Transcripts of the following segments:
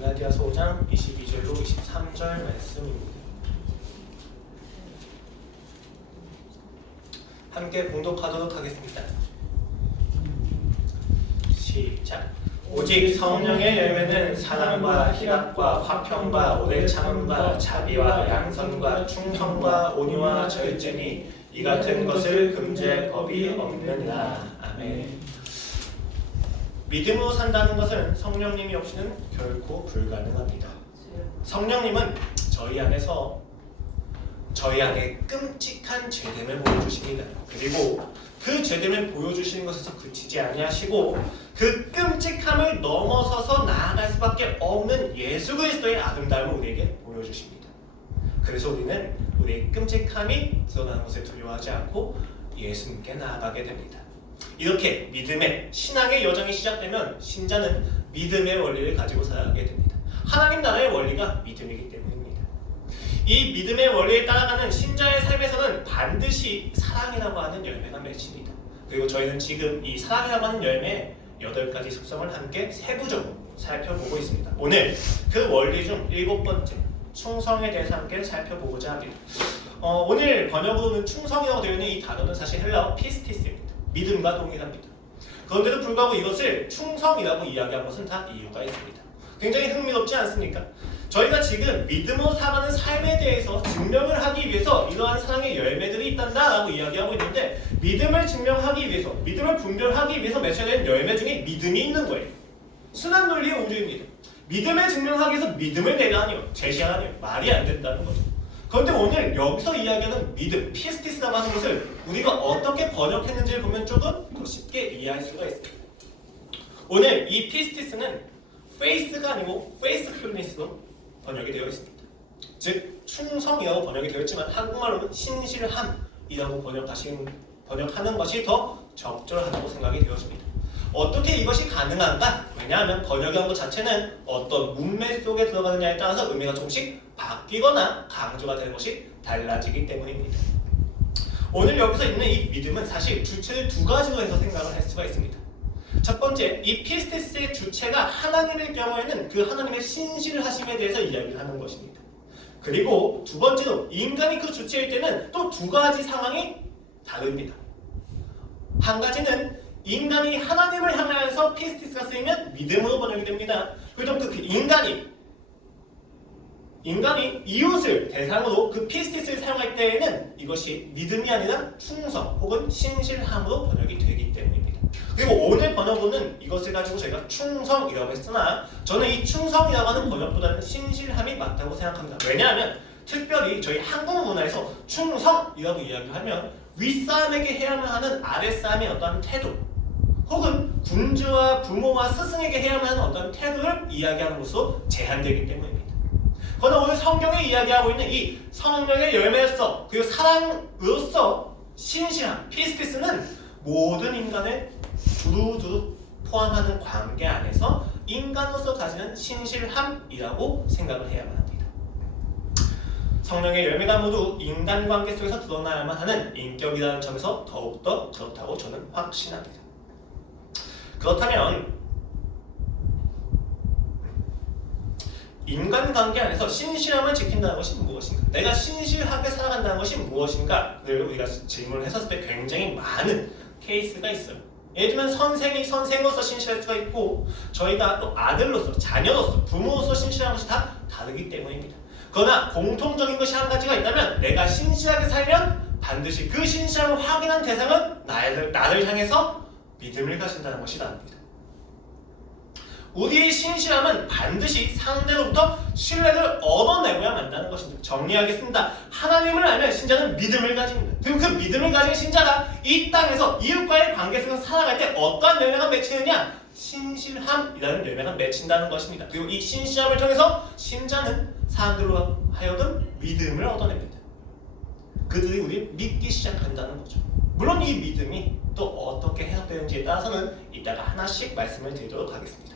갈라디아서 5장 22절로 23절 말씀입니다. 함께 봉독하도록 하겠습니다. 시작. 오직 성령의 열매는 사랑과 희락과 화평과 오래 참음과 자비와 양선과 충성과 온유와 절제니 이 같은 것을 금지할 법이 없느니라. 아멘. 믿음으로 산다는 것은 성령님이 없이는 결코 불가능합니다. 성령님은 저희 안에 끔찍한 죄됨을 보여주십니다. 그리고 그 죄됨을 보여주시는 것에서 그치지 아니하시고 그 끔찍함을 넘어서서 나아갈 수밖에 없는 예수 그리스도의 아름다움을 우리에게 보여주십니다. 그래서 우리는 우리의 끔찍함이 드러나는 것을 두려워하지 않고 예수님께 나아가게 됩니다. 이렇게 믿음의 신앙의 여정이 시작되면 신자는 믿음의 원리를 가지고 살아가게 됩니다. 하나님 나라의 원리가 믿음이기 때문입니다. 이 믿음의 원리에 따라가는 신자의 삶에서는 반드시 사랑이라고 하는 열매가 맺힙니다. 그리고 저희는 지금 이 사랑이라고 하는 열매의 8가지 속성을 함께 세부적으로 살펴보고 있습니다. 오늘 그 원리 중 7번째 충성에 대해서 함께 살펴보고자 합니다. 오늘 번역으로는 충성이라고 되어 있는 이 단어는 사실 헬라어 피스티스입니다. 믿음과 동일합니다. 그런데도 불구하고 이것을 충성이라고 이야기한 것은 다 이유가 있습니다. 굉장히 흥미롭지 않습니까? 저희가 지금 믿음으로 살아가는 삶에 대해서 증명을 하기 위해서 이러한 사랑의 열매들이 있단다라고 이야기하고 있는데, 믿음을 증명하기 위해서, 믿음을 분별하기 위해서 맺혀야 되는 열매 중에 믿음이 있는 거예요. 순환 논리의 오류입니다. 믿음을 증명하기 위해서 믿음을 내라니요, 제시하라니요, 말이 안 된다는 거죠. 그런데 오늘 여기서 이야기하는 믿음, 피스티스라고 하는 것을 우리가 어떻게 번역했는지를 보면 조금 더 쉽게 이해할 수가 있습니다. 오늘 이 피스티스는 faith가 아니고 faithfulness로 번역이 되어 있습니다. 즉 충성이라고 번역이 되어 있지만 한국말로는 신실함이라고 번역하는 것이 더 적절하다고 생각이 되어집니다. 어떻게 이것이 가능한가? 왜냐하면 번역한 것 자체는 어떤 문맥 속에 들어가느냐에 따라서 의미가 조금씩 바뀌거나 강조가 되는 것이 달라지기 때문입니다. 오늘 여기서 있는 이 믿음은 사실 주체를 2가지로 해서 생각을 할 수가 있습니다. 첫 번째, 이 피스티스의 주체가 하나님일 경우에는 그 하나님의 신실하심에 대해서 이야기를 하는 것입니다. 그리고 두 번째로 인간이 그 주체일 때는 또 2가지 상황이 다릅니다. 한 가지는 인간이 하나님을 향하여서 피스티스가 쓰이면 믿음으로 번역이 됩니다. 그리고 그 인간이 이웃을 대상으로 그 피스티스를 사용할 때에는 이것이 믿음이 아니라 충성 혹은 신실함으로 번역이 되기 때문입니다. 그리고 오늘 번역으로는 이것을 가지고 저희가 충성이라고 했으나 저는 이 충성이라고 하는 번역보다는 신실함이 맞다고 생각합니다. 왜냐하면 특별히 저희 한국 문화에서 충성이라고 이야기하면 윗사람에게 해야만 하는 아랫사람의 어떤 태도, 혹은 군주와 부모와 스승에게 해야만 하는 어떤 태도를 이야기하는 것으로 제한되기 때문입니다. 그러나 오늘 성경에 이야기하고 있는 이 성령의 열매로서, 그리고 사랑으로서 신실함, 피스티스는 모든 인간을 두루두루 포함하는 관계 안에서 인간으로서 가지는 신실함이라고 생각을 해야만 합니다. 성령의 열매가 모두 인간관계 속에서 드러나야만 하는 인격이라는 점에서 더욱더 그렇다고 저는 확신합니다. 그렇다면 인간관계 안에서 신실함을 지킨다는 것이 무엇인가? 내가 신실하게 살아간다는 것이 무엇인가?를 우리가 질문을 했었을 때 굉장히 많은 케이스가 있어요. 예를 들면 선생이 선생으로서 신실할 수가 있고, 저희가 또 아들로서, 자녀로서, 부모로서 신실한 것이 다 다르기 때문입니다. 그러나 공통적인 것이 한 가지가 있다면, 내가 신실하게 살면 반드시 그 신실함을 확인한 대상은 나를 향해서 믿음을 가진다는 것이 나옵니다. 우리의 신실함은 반드시 상대로부터 신뢰를 얻어내고야 만다는 것입니다. 정리하겠습니다. 하나님을 알면 신자는 믿음을 가집니다. 그리고 그 믿음을 가진 신자가 이 땅에서 이웃과의 관계 속에서 살아갈 때 어떠한 열매가 맺히느냐? 신실함이라는 열매가 맺힌다는 것입니다. 그리고 이 신실함을 통해서 신자는 사람들로 하여금 믿음을 얻어냅니다. 그들이 우리를 믿기 시작한다는 거죠. 물론 이 믿음이 또 어떻게 해석되는지에 따라서는 이따가 하나씩 말씀을 드리도록 하겠습니다.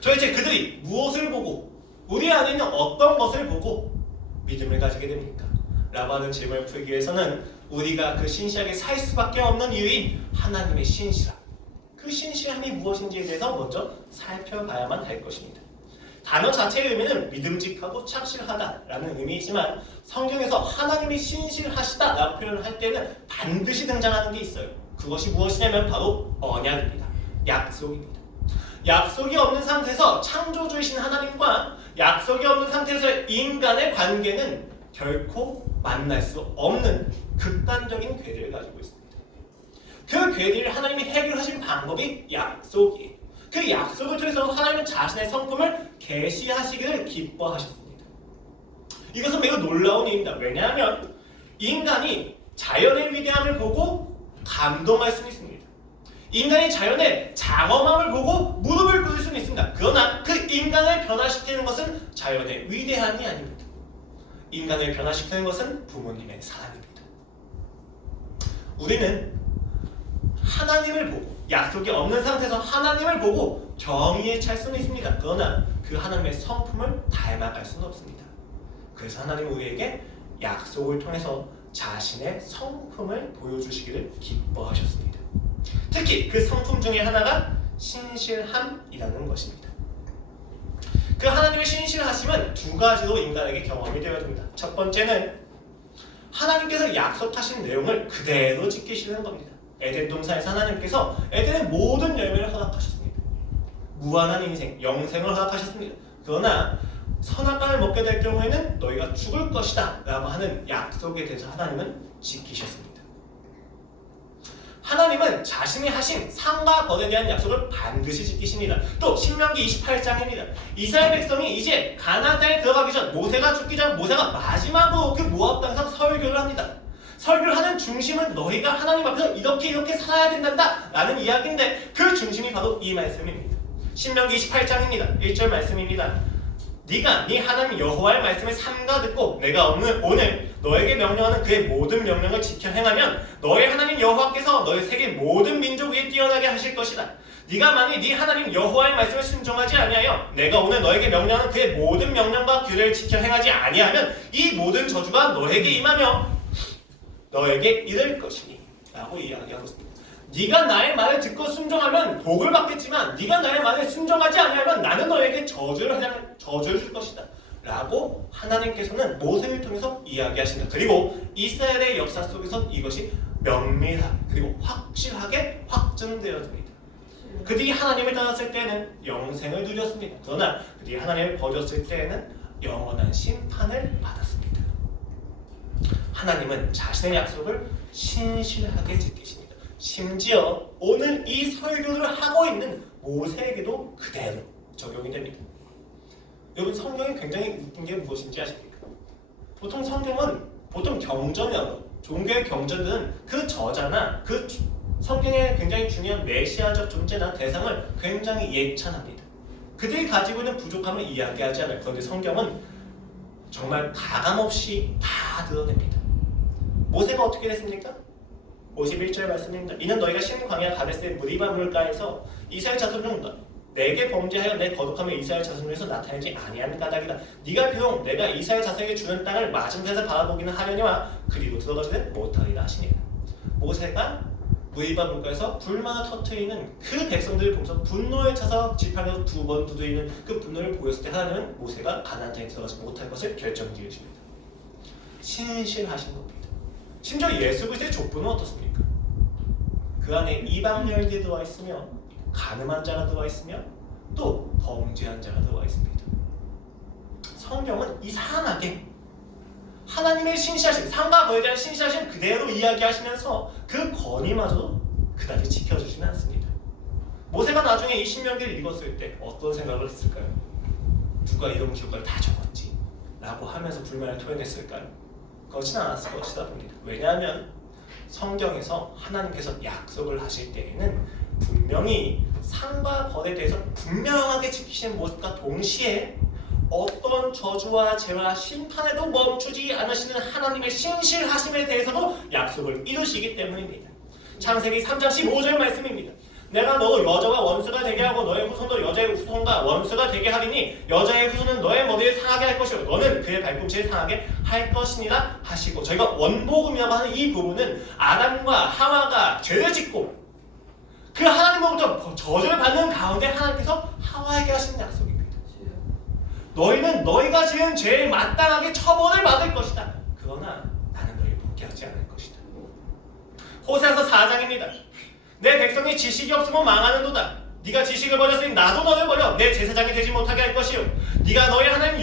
도대체 그들이 무엇을 보고, 우리 안에 있는 어떤 것을 보고 믿음을 가지게 됩니까? 라고 하는 질문을 풀기 위해서는 우리가 그 신실하게 살 수밖에 없는 이유인 하나님의 신실함, 그 신실함이 무엇인지에 대해서 먼저 살펴봐야만 할 것입니다. 단어 자체의 의미는 믿음직하고 착실하다라는 의미이지만 성경에서 하나님이 신실하시다라고 표현을 할 때는 반드시 등장하는 게 있어요. 그것이 무엇이냐면 바로 언약입니다. 약속입니다. 약속이 없는 상태에서 창조주이신 하나님과 약속이 없는 상태에서 인간의 관계는 결코 만날 수 없는 극단적인 궤를 가지고 있습니다. 그 궤를 하나님이 해결하신 방법이 약속이에요. 그 약속을 통해서 하나님은 자신의 성품을 계시하시기를 기뻐하셨습니다. 이것은 매우 놀라운 일입니다. 왜냐하면 인간이 자연의 위대함을 보고 감동할 수는 있습니다. 인간이 자연의 장엄함을 보고 무릎을 꿇을 수는 있습니다. 그러나 그 인간을 변화시키는 것은 자연의 위대함이 아닙니다. 인간을 변화시키는 것은 부모님의 사랑입니다. 우리는 하나님을 보고 약속이 없는 상태에서 하나님을 보고 경의에 찰 수는 있습니다. 그러나 그 하나님의 성품을 닮아갈 수는 없습니다. 그래서 하나님은 우리에게 약속을 통해서 자신의 성품을 보여주시기를 기뻐하셨습니다. 특히 그 성품 중에 하나가 신실함이라는 것입니다. 그 하나님의 신실하심은 두 가지로 인간에게 경험이 되어야 됩니다. 첫 번째는 하나님께서 약속하신 내용을 그대로 지키시는 겁니다. 에덴 동산에서 하나님께서 에덴의 모든 열매를 허락하셨습니다. 무한한 인생, 영생을 허락하셨습니다. 그러나 선악과를 먹게 될 경우에는 너희가 죽을 것이다 라고 하는 약속에 대해서 하나님은 지키셨습니다. 하나님은 자신이 하신 상과 벌에 대한 약속을 반드시 지키십니다. 또 신명기 28장입니다. 이스라엘 백성이 이제 가나안 땅에 들어가기 전 모세가 죽기 전 모세가 마지막으로 그 모압 땅에서 설교를 합니다. 설교를 하는 중심은 너희가 하나님 앞에서 이렇게 살아야 된단다 라는 이야기인데 그 중심이 바로 이 말씀입니다. 신명기 28장입니다. 1절 말씀입니다. 네가 네 하나님 여호와의 말씀을 삼가 듣고 내가 오늘 너에게 명령하는 그의 모든 명령을 지켜 행하면 너의 하나님 여호와께서 너의 세계 모든 민족 위에 뛰어나게 하실 것이다. 네가 만일 네 하나님 여호와의 말씀을 순종하지 아니하여 내가 오늘 너에게 명령하는 그의 모든 명령과 규례를 지켜 행하지 아니하면 이 모든 저주가 너에게 임하며 너에게 이를 것이니 라고 이야기하고 있습니다. 네가 나의 말을 듣고 순종하면 복을 받겠지만 네가 나의 말을 순종하지 아니하면 나는 너에게 저주를 줄 것이다 라고 하나님께서는 모세를 통해서 이야기하신다. 그리고 이스라엘의 역사 속에서 이것이 면밀하게 그리고 확실하게 확증되어집니다. 그들이 하나님을 따랐을 때는 영생을 누렸습니다. 그러나 그들이 하나님을 버렸을 때에는 영원한 심판을 받았습니다. 하나님은 자신의 약속을 신실하게 지키십니다. 심지어 오늘 이 설교를 하고 있는 모세에게도 그대로 적용이 됩니다. 여러분 성경이 굉장히 웃긴 게 무엇인지 아십니까? 보통 성경은 경전이라고 종교의 경전들은 그 저자나 그 성경에 굉장히 중요한 메시아적 존재나 대상을 굉장히 예찬합니다. 그들이 가지고 있는 부족함을 이야기하지 않아요. 그런데 성경은 정말 가감없이 다 드러냅니다. 모세가 어떻게 됐습니까? 51절 말씀입니다. 이는 너희가 신 광야 가데스의 무리바 물가에서 이스라엘 자손 중 내게 범죄하여 내 거룩함을 이스라엘 자손 중에서 나타내지 아니한 까닭이다. 네가 비록 내가 이스라엘 자손에게 주는 땅을 맞은편에서 바라보기는 하려니와 그리로 들어가지는 못하리라 하시니라. 모세가 무리바 물가에서 불만을 터뜨리는 그 백성들을 보면서 분노에 차서 지팡이로 두 번 두드리는 그 분노를 보였을 때 하나님은 모세가 가나안 땅에 들어가지 못할 것을 결정지으십니다. 신실하신 겁니다. 심지어 예수 그리스도의 족보는 어떻습니까? 그 안에 이방인들이 들어와 있으며 가늠한 자가 들어와 있으며 또 범죄한 자가 들어와 있습니다. 성경은 이상하게 하나님의 신실하심, 상과 벌에 대한 신실하심 그대로 이야기하시면서 그 권위마저도 그다지 지켜주지는 않습니다. 모세가 나중에 이 신명기를 읽었을 때 어떤 생각을 했을까요? 누가 이런 기록을 다 적었지? 라고 하면서 불만을 토해냈을까요? 그렇진 않았을 것이다 봅니다. 왜냐하면 성경에서 하나님께서 약속을 하실 때에는 분명히 상과 벌에 대해서 분명하게 지키시는 모습과 동시에 어떤 저주와 죄와 심판에도 멈추지 않으시는 하나님의 신실하심에 대해서도 약속을 이루시기 때문입니다. 창세기 3장 15절 말씀입니다. 내가 너도 여자와 원수가 되게 하고 너의 후손도 여자의 후손과 원수가 되게 하리니 여자의 후손은 너의 머리를 상하게 할 것이고 너는 그의 발꿈치를 상하게 할 것이니라 하시고, 저희가 원복음이라고 하는 이 부분은 아담과 하와가 죄를 짓고 그 하나님으로부터 저주를 받는 가운데 하나님께서 하와에게 하시는 약속입니다. 너희는 너희가 지은 죄에 마땅하게 처벌을 받을 것이다. 그러나 나는 너희를 포기하지 않을 것이다. 호세아서 4장입니다. 내 백성이 지식이 없으면 망하는도다. 네가 지식을 버렸으니 나도 너를 버려 내 제사장이 되지 못하게 할 것이요 네가 너희 하나님의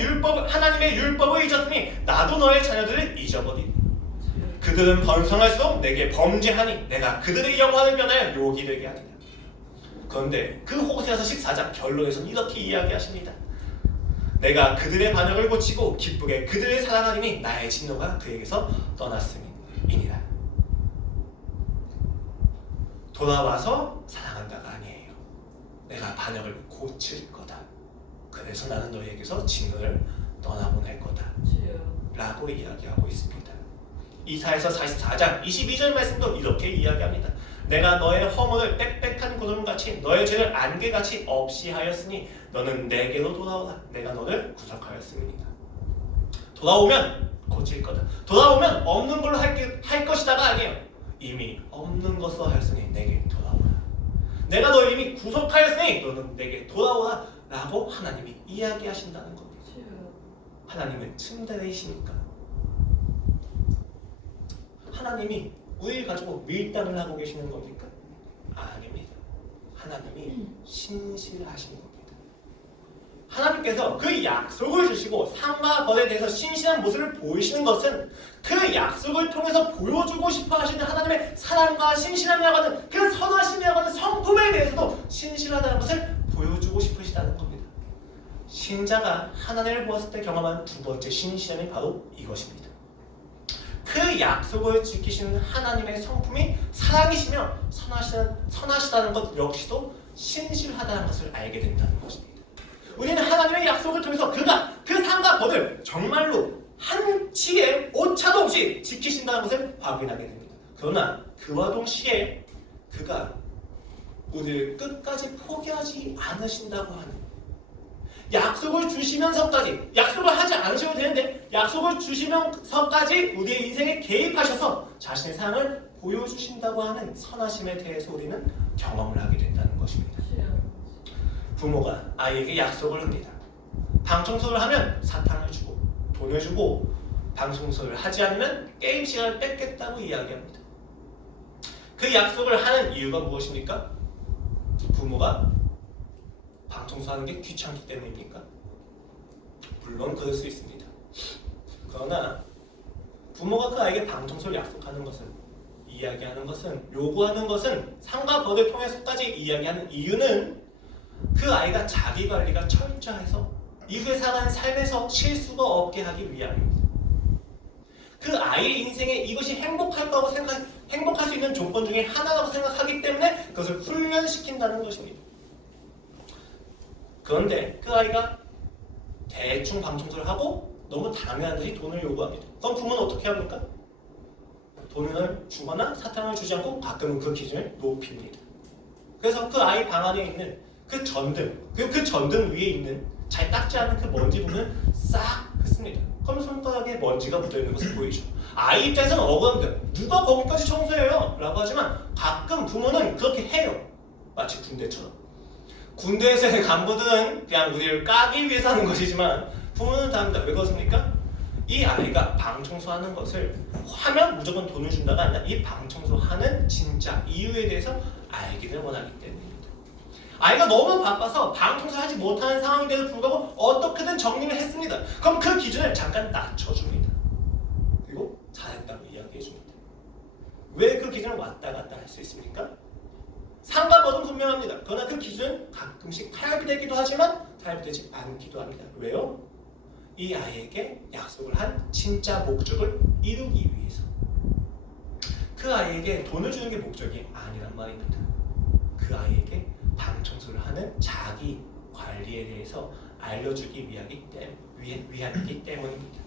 율법을 잊었으니 나도 너의 자녀들을 잊어버리니 그들은 번성할수록 내게 범죄하니 내가 그들의 영광을 변하여 욕이 되게 하리라. 그런데 그 호세아서 14장 결론에서는 이렇게 이야기하십니다. 내가 그들의 반역을 고치고 기쁘게 그들을 사랑하리니 나의 진노가 그에게서 떠났음이니라. 돌아와서 사랑한다가 아니에요. 내가 반역을 고칠 거다. 그래서 나는 너희에게서 진노를 떠나보낼 거다 라고 이야기하고 있습니다. 이사야서 44장 22절 말씀도 이렇게 이야기합니다. 내가 너의 허물을 빽빽한 구름같이 너의 죄를 안개같이 없이 하였으니 너는 내게로 돌아오라. 내가 너를 구속하였음이니라. 돌아오면 고칠 거다. 돌아오면 없는 걸로 할 것이다가 아니에요. 이미 없는 것으로 하였으니 내게 돌아오라. 내가 너를 이미 구속하였으니 너는 내게 돌아오라 라고 하나님이 이야기하신다는 겁니다. 하나님은 층대이시니까 하나님이 우리를 가지고 밀당을 하고 계시는 겁니까? 아닙니다. 하나님이 신실하신 겁니다. 하나님께서 그 약속을 주시고 상과 벌에 대해서 신실한 모습을 보이시는 것은 그 약속을 통해서 보여주고 싶어 하시는 하나님의 사랑과 신실함이라고 하는 그 선하심이라고 하는 성품에 대해서도 신실하다는 것을 보여주고 싶으시다는 겁니다. 신자가 하나님을 보았을 때 경험한 두 번째 신실함이 바로 이것입니다. 그 약속을 지키시는 하나님의 성품이 사랑이시며 선하시다는 것 역시도 신실하다는 것을 알게 된다는 것입니다. 우리는 하나님의 약속을 통해서 그가 그 상과 벌을 정말로 한치의 오차도 없이 지키신다는 것을 확인하게 됩니다. 그러나 그와 동시에 그가 우리를 끝까지 포기하지 않으신다고 하는 약속을 주시면서까지 약속을 하지 않으셔도 되는데 약속을 주시면서까지 우리의 인생에 개입하셔서 자신의 사랑을 보여주신다고 하는 선하심에 대해서 우리는 경험을 하게 된다는 것입니다. 부모가 아이에게 약속을 합니다. 방 청소를 하면 사탕을 주고 돈을 주고 방 청소를 하지 않으면 게임 시간을 뺏겠다고 이야기합니다. 그 약속을 하는 이유가 무엇입니까? 부모가 방 청소하는 게 귀찮기 때문입니까? 물론 그럴 수 있습니다. 그러나 부모가 그 아이에게 방 청소를 약속하는 것은 이야기하는 것은 요구하는 것은 상과 벌을 통해서까지 이야기하는 이유는 그 아이가 자기 관리가 철저해서 이후에 살아가는 삶에서 실수가 없게 하기 위함입니다. 그 아이의 인생에 이것이 행복할 수 있는 조건 중에 하나라고 생각하기 때문에 그것을 훈련시킨다는 것입니다. 그런데 그 아이가 대충 방 청소를 하고 너무 당연한 듯이 돈을 요구합니다. 그럼 부모는 어떻게 합니까? 돈을 주거나 사탕을 주지 않고 가끔은 그 기준을 높입니다. 그래서 그 아이 방 안에 있는 그 전등, 그 전등 위에 있는 잘 닦지 않은 그 먼지 부분을 싹 흡습니다. 그럼 손가락에 먼지가 묻어있는 것을 보이죠. 아이 입장에서는 억울합니다. 누가 거기까지 청소해요? 라고 하지만 가끔 부모는 그렇게 해요. 마치 군대처럼. 군대에서의 간부들은 그냥 우리를 까기 위해서 하는 것이지만 부모는 다릅니다. 왜 그렇습니까? 이 아이가 방 청소하는 것을 하면 무조건 돈을 준다가 아니라 이 방 청소하는 진짜 이유에 대해서 알기를 원하기 때문입니다. 아이가 너무 바빠서 방 청소하지 못하는 상황인데도 불구하고 어떻게든 정리를 했습니다. 그럼 그 기준을 잠깐 낮춰줍니다. 그리고 잘했다고 이야기해줍니다. 왜 그 기준을 왔다 갔다 할 수 있습니까? 상과 벌은 분명합니다. 그러나 그 기준은 가끔씩 타협되기도 하지만 타협되지 않기도 합니다. 왜요? 이 아이에게 약속을 한 진짜 목적을 이루기 위해서. 그 아이에게 돈을 주는 게 목적이 아니란 말입니다. 그 아이에게 방 청소를 하는 자기 관리에 대해서 알려주기 위함이기 때문입니다.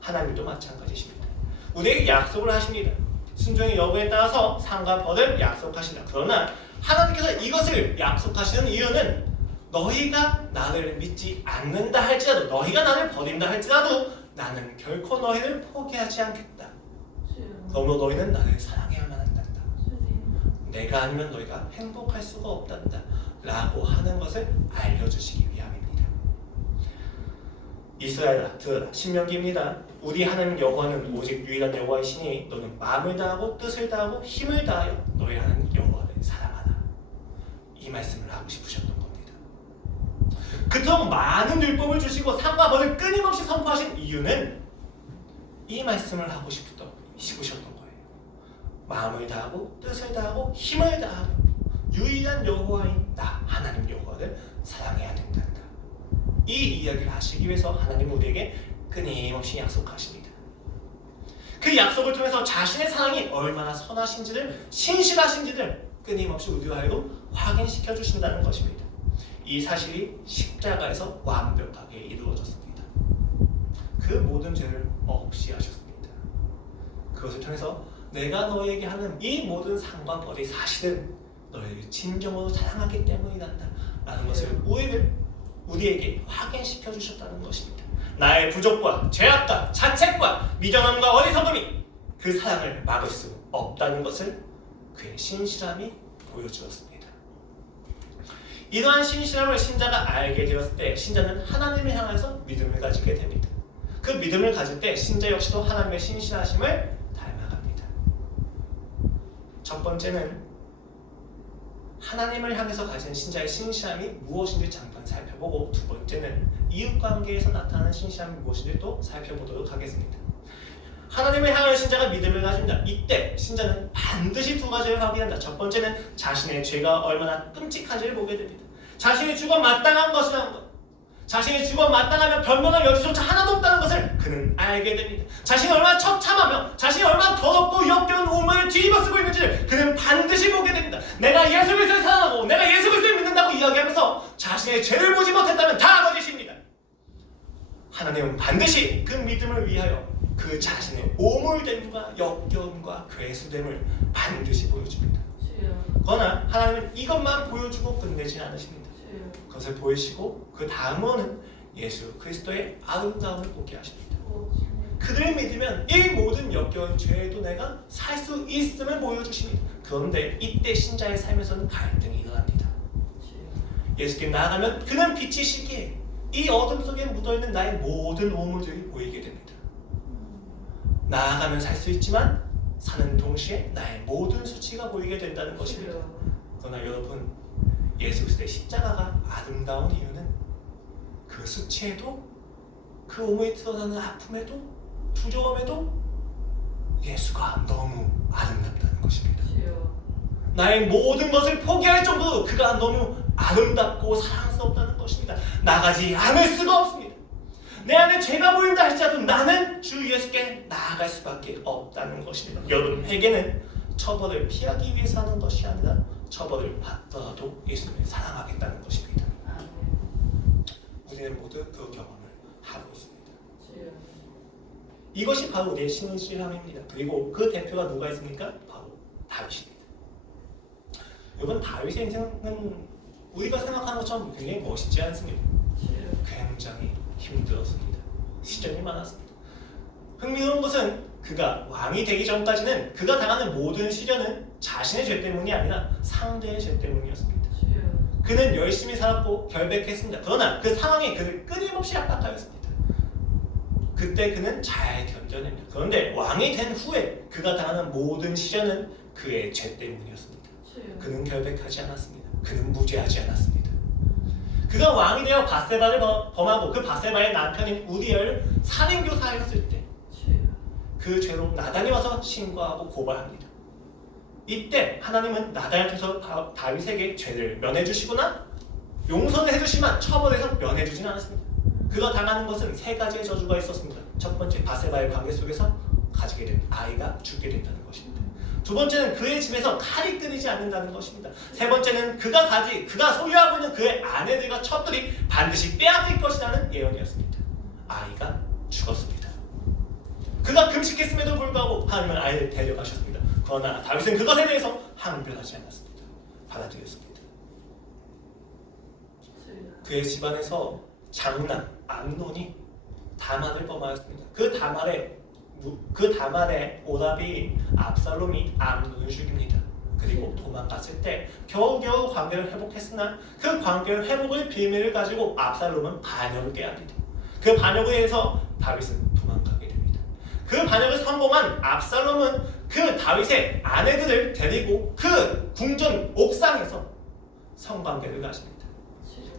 하나님도 마찬가지십니다. 우리에게 약속을 하십니다. 순종의 여부에 따라서 상과 벌을 약속하신다. 그러나 하나님께서 이것을 약속하시는 이유는 너희가 나를 믿지 않는다 할지라도 너희가 나를 버린다 할지라도 나는 결코 너희를 포기하지 않겠다. 그러므로 너희는 나를 사랑해야만 한단다. 내가 아니면 너희가 행복할 수가 없단다 라고 하는 것을 알려주시기 위함입니다. 이스라엘아 들으라. 신명기입니다. 우리 하나님 여호와는 오직 유일한 여호와이시니 너는 마음을 다하고 뜻을 다하고 힘을 다하여 너의 하나님 여호와를 사랑하라. 이 말씀을 하고 싶으셨던 겁니다. 그토록 많은 율법을 주시고 상과 벌을 끊임없이 선포하신 이유는 이 말씀을 하고 싶으셨던 거예요. 마음을 다하고 뜻을 다하고 힘을 다하여 유일한 여호와인 나 하나님 여호와를 사랑해야 된단다. 이 이야기를 하시기 위해서 하나님 우리에게 끊임없이 약속하십니다. 그 약속을 통해서 자신의 사랑이 얼마나 선하신지를 신실하신지를 끊임없이 우리로 하여금 확인시켜 주신다는 것입니다. 이 사실이 십자가에서 완벽하게 이루어졌습니다. 그 모든 죄를 없이 하셨습니다. 그것을 통해서 내가 너에게 하는 이 모든 상과 벌이 사실은 너희를 진정으로 사랑하기 때문이란다 라는 것을 우리에게 확인시켜 주셨다는 것입니다. 나의 부족과 죄악과 자책과 미련함과 어리석음이 그 사랑을 막을 수 없다는 것을 그의 신실함이 보여주었습니다. 이러한 신실함을 신자가 알게 되었을 때 신자는 하나님을 향해서 믿음을 가지게 됩니다. 그 믿음을 가질 때 신자 역시도 하나님의 신실하심을 닮아갑니다. 첫 번째는 하나님을 향해서 가진 신자의 신실함이 무엇인지 잠깐 살펴보고, 두 번째는 이웃관계에서 나타나는 신실함이 무엇인지 또 살펴보도록 하겠습니다. 하나님을 향하여 신자가 믿음을 가집니다. 이때 신자는 반드시 두 가지를 확인한다. 첫 번째는 자신의 죄가 얼마나 끔찍한지를 보게 됩니다. 자신이 죽어 마땅한 것이라는 것, 자신이 죽어 마땅하면 변명할 여지조차 하나도 없다는 것을 그는 알게 됩니다. 자신이 얼마나 처참하며 자신이 얼마나 더럽고 역겨운 오물을 뒤집어쓰고 있는지를 그는 반드시 보게 됩니다. 내가 예수 그리스도를 사랑하고 내가 예수 그리스도를 믿는다고 이야기하면서 자신의 죄를 보지 못했다면 다 거짓입니다. 하나님은 반드시 그 믿음을 위하여 그 자신의 오물됨과 역겨움과 괴수됨을 반드시 보여줍니다. 그러나 하나님은 이것만 보여주고 끝내지 않으십니다. 그것을 보이시고 그 다음으로는 예수 그리스도의 아름다움을 보게 하십니다. 그를 믿으면 이 모든 역겨운 죄에도 내가 살 수 있음을 보여주십니다. 그런데 이때 신자의 삶에서는 갈등이 일어납니다. 예수께 나아가면 그는 빛이시기에 이 어둠 속에 묻어있는 나의 모든 오물들이 보이게 됩니다. 나아가면 살 수 있지만 사는 동시에 나의 모든 수치가 보이게 된다는 것입니다. 그러나 여러분, 예수 그리스도의 십자가가 아름다운 이유는 그 수치에도, 그 오물이 드러나는 아픔에도, 두려움에도 예수가 너무 아름답다는 것입니다. 나의 모든 것을 포기할 정도로 그가 너무 아름답고 사랑스럽다는 것입니다. 나가지 않을 수가 없습니다. 내 안에 죄가 보인다 할지라도 나는 주 예수께 나아갈 수밖에 없다는 것입니다. 여러분, 회개는 처벌을 피하기 위해서 하는 것이 아니라 처벌을 받더라도 예수님을 사랑하겠다는 것입니다. 우리는 모두 그 경험을 하고 있습니다. 이것이 바로 우리의 신실함입니다. 그리고 그 대표가 누가 있습니까? 바로 다윗입니다. 여러분, 다윗의 인생은 우리가 생각하는 것처럼 굉장히 멋있지 않습니다. 굉장히 힘들었습니다. 시련이 많았습니다. 흥미로운 것은 그가 왕이 되기 전까지는 그가 당하는 모든 시련은 자신의 죄 때문이 아니라 상대의 죄 때문이었습니다. 그는 열심히 살았고 결백했습니다. 그러나 그 상황이 그를 끊임없이 압박하였습니다. 그때 그는 잘 견뎌냅니다. 그런데 왕이 된 후에 그가 당하는 모든 시련은 그의 죄 때문이었습니다. 그는 결백하지 않았습니다. 그는 무죄하지 않았습니다. 그가 왕이 되어 밧세바를 범하고 그 밧세바의 남편인 우리엘 살인교사였을 때 그 죄로 나단이 와서 신고하고 고발합니다. 이때 하나님은 나단을 통해서 다윗에게 죄를 면해주시거나 용서를 해주시만 처벌해서 면해주진 않았습니다. 그가 당하는 것은 세 가지의 저주가 있었습니다. 첫 번째, 밧세바의 관계 속에서 가지게 된 아이가 죽게 된다는 것입니다. 두 번째는 그의 집에서 칼이 끊이지 않는다는 것입니다. 세 번째는 그가 소유하고 있는 그의 아내들과 첩들이 반드시 빼앗길 것이라는 예언이었습니다. 아이가 죽었습니다. 그가 금식했음에도 불구하고 하나님은 아이를 데려가셨습니다. 그러나 다윗은 그것에 대해서 항변하지 않았습니다. 받아들였습니다. 그의 집안에서 장남 암논이 다말을 범하였습니다. 그 다말의 오답이 압살롬이 암논을 죽입니다. 그리고 도망갔을 때 겨우겨우 관계를 회복했으나 그 관계 회복의 비밀을 가지고 압살롬은 반역을 깨합니다. 그 반역에 의해서 다윗은 도망가게 됩니다. 그 반역을 성공한 압살롬은 그 다윗의 아내들을 데리고 그 궁전 옥상에서 성관계를 가집니다.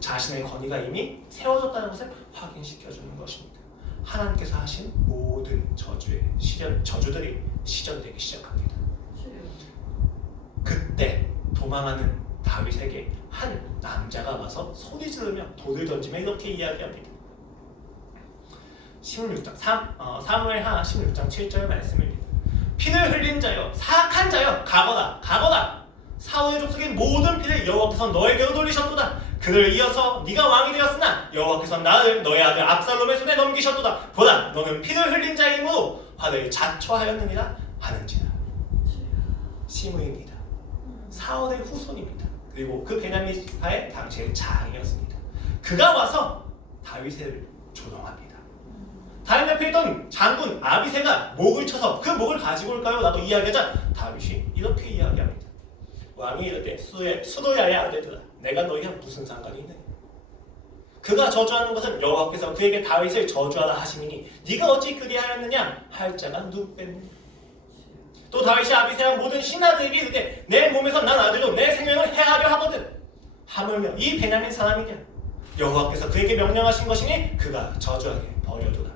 자신의 권위가 이미 세워졌다는 것을 확인시켜주는 것입니다. 하나님께서 하신 모든 저주들이 시전되기 시작합니다. 그때 도망하는 다윗에게 한 남자가 와서 소리 지르며 돌을 던지며 이렇게 이야기합니다. 16장 사무엘하 16장 7절 말씀입니다. 피를 흘린 자여 사악한 자여 가거라 가거라 사울의 족속의 모든 피를 여호와께서 너에게로 돌리셨도다. 그를 이어서 네가 왕이 되었으나 여호와께서 나를 너의 아들 압살롬의 손에 넘기셨도다. 보라 너는 피를 흘린 자이므로 화를 자초하였느니라 하는지라. 시므입니다. 사울의 후손입니다. 그리고 그 베냐민 지파의 당시의 장이었습니다. 그가 와서 다윗을 조롱합니다. 다윗 옆에 있던 장군 아비새가 목을 쳐서 그 목을 가지고 올까요? 라고 이야기하자 다윗이 이렇게 이야기합니다. 왕이 이르되 수도야의 아들들아 내가 너희와 무슨 상관이 있느냐. 그가 저주하는 것은 여호와께서 그에게 다윗을 저주하라 하시니 네가 어찌 그리하였느냐 할 자가 누구겠느냐. 또 다윗이 아비새와 모든 신하들에게 이르되 내 몸에서 난 아들로 내 생명을 해하려 하거든. 하물며 이 베냐민 사람이냐 여호와께서 그에게 명령하신 것이니 그가 저주하게 버려두라.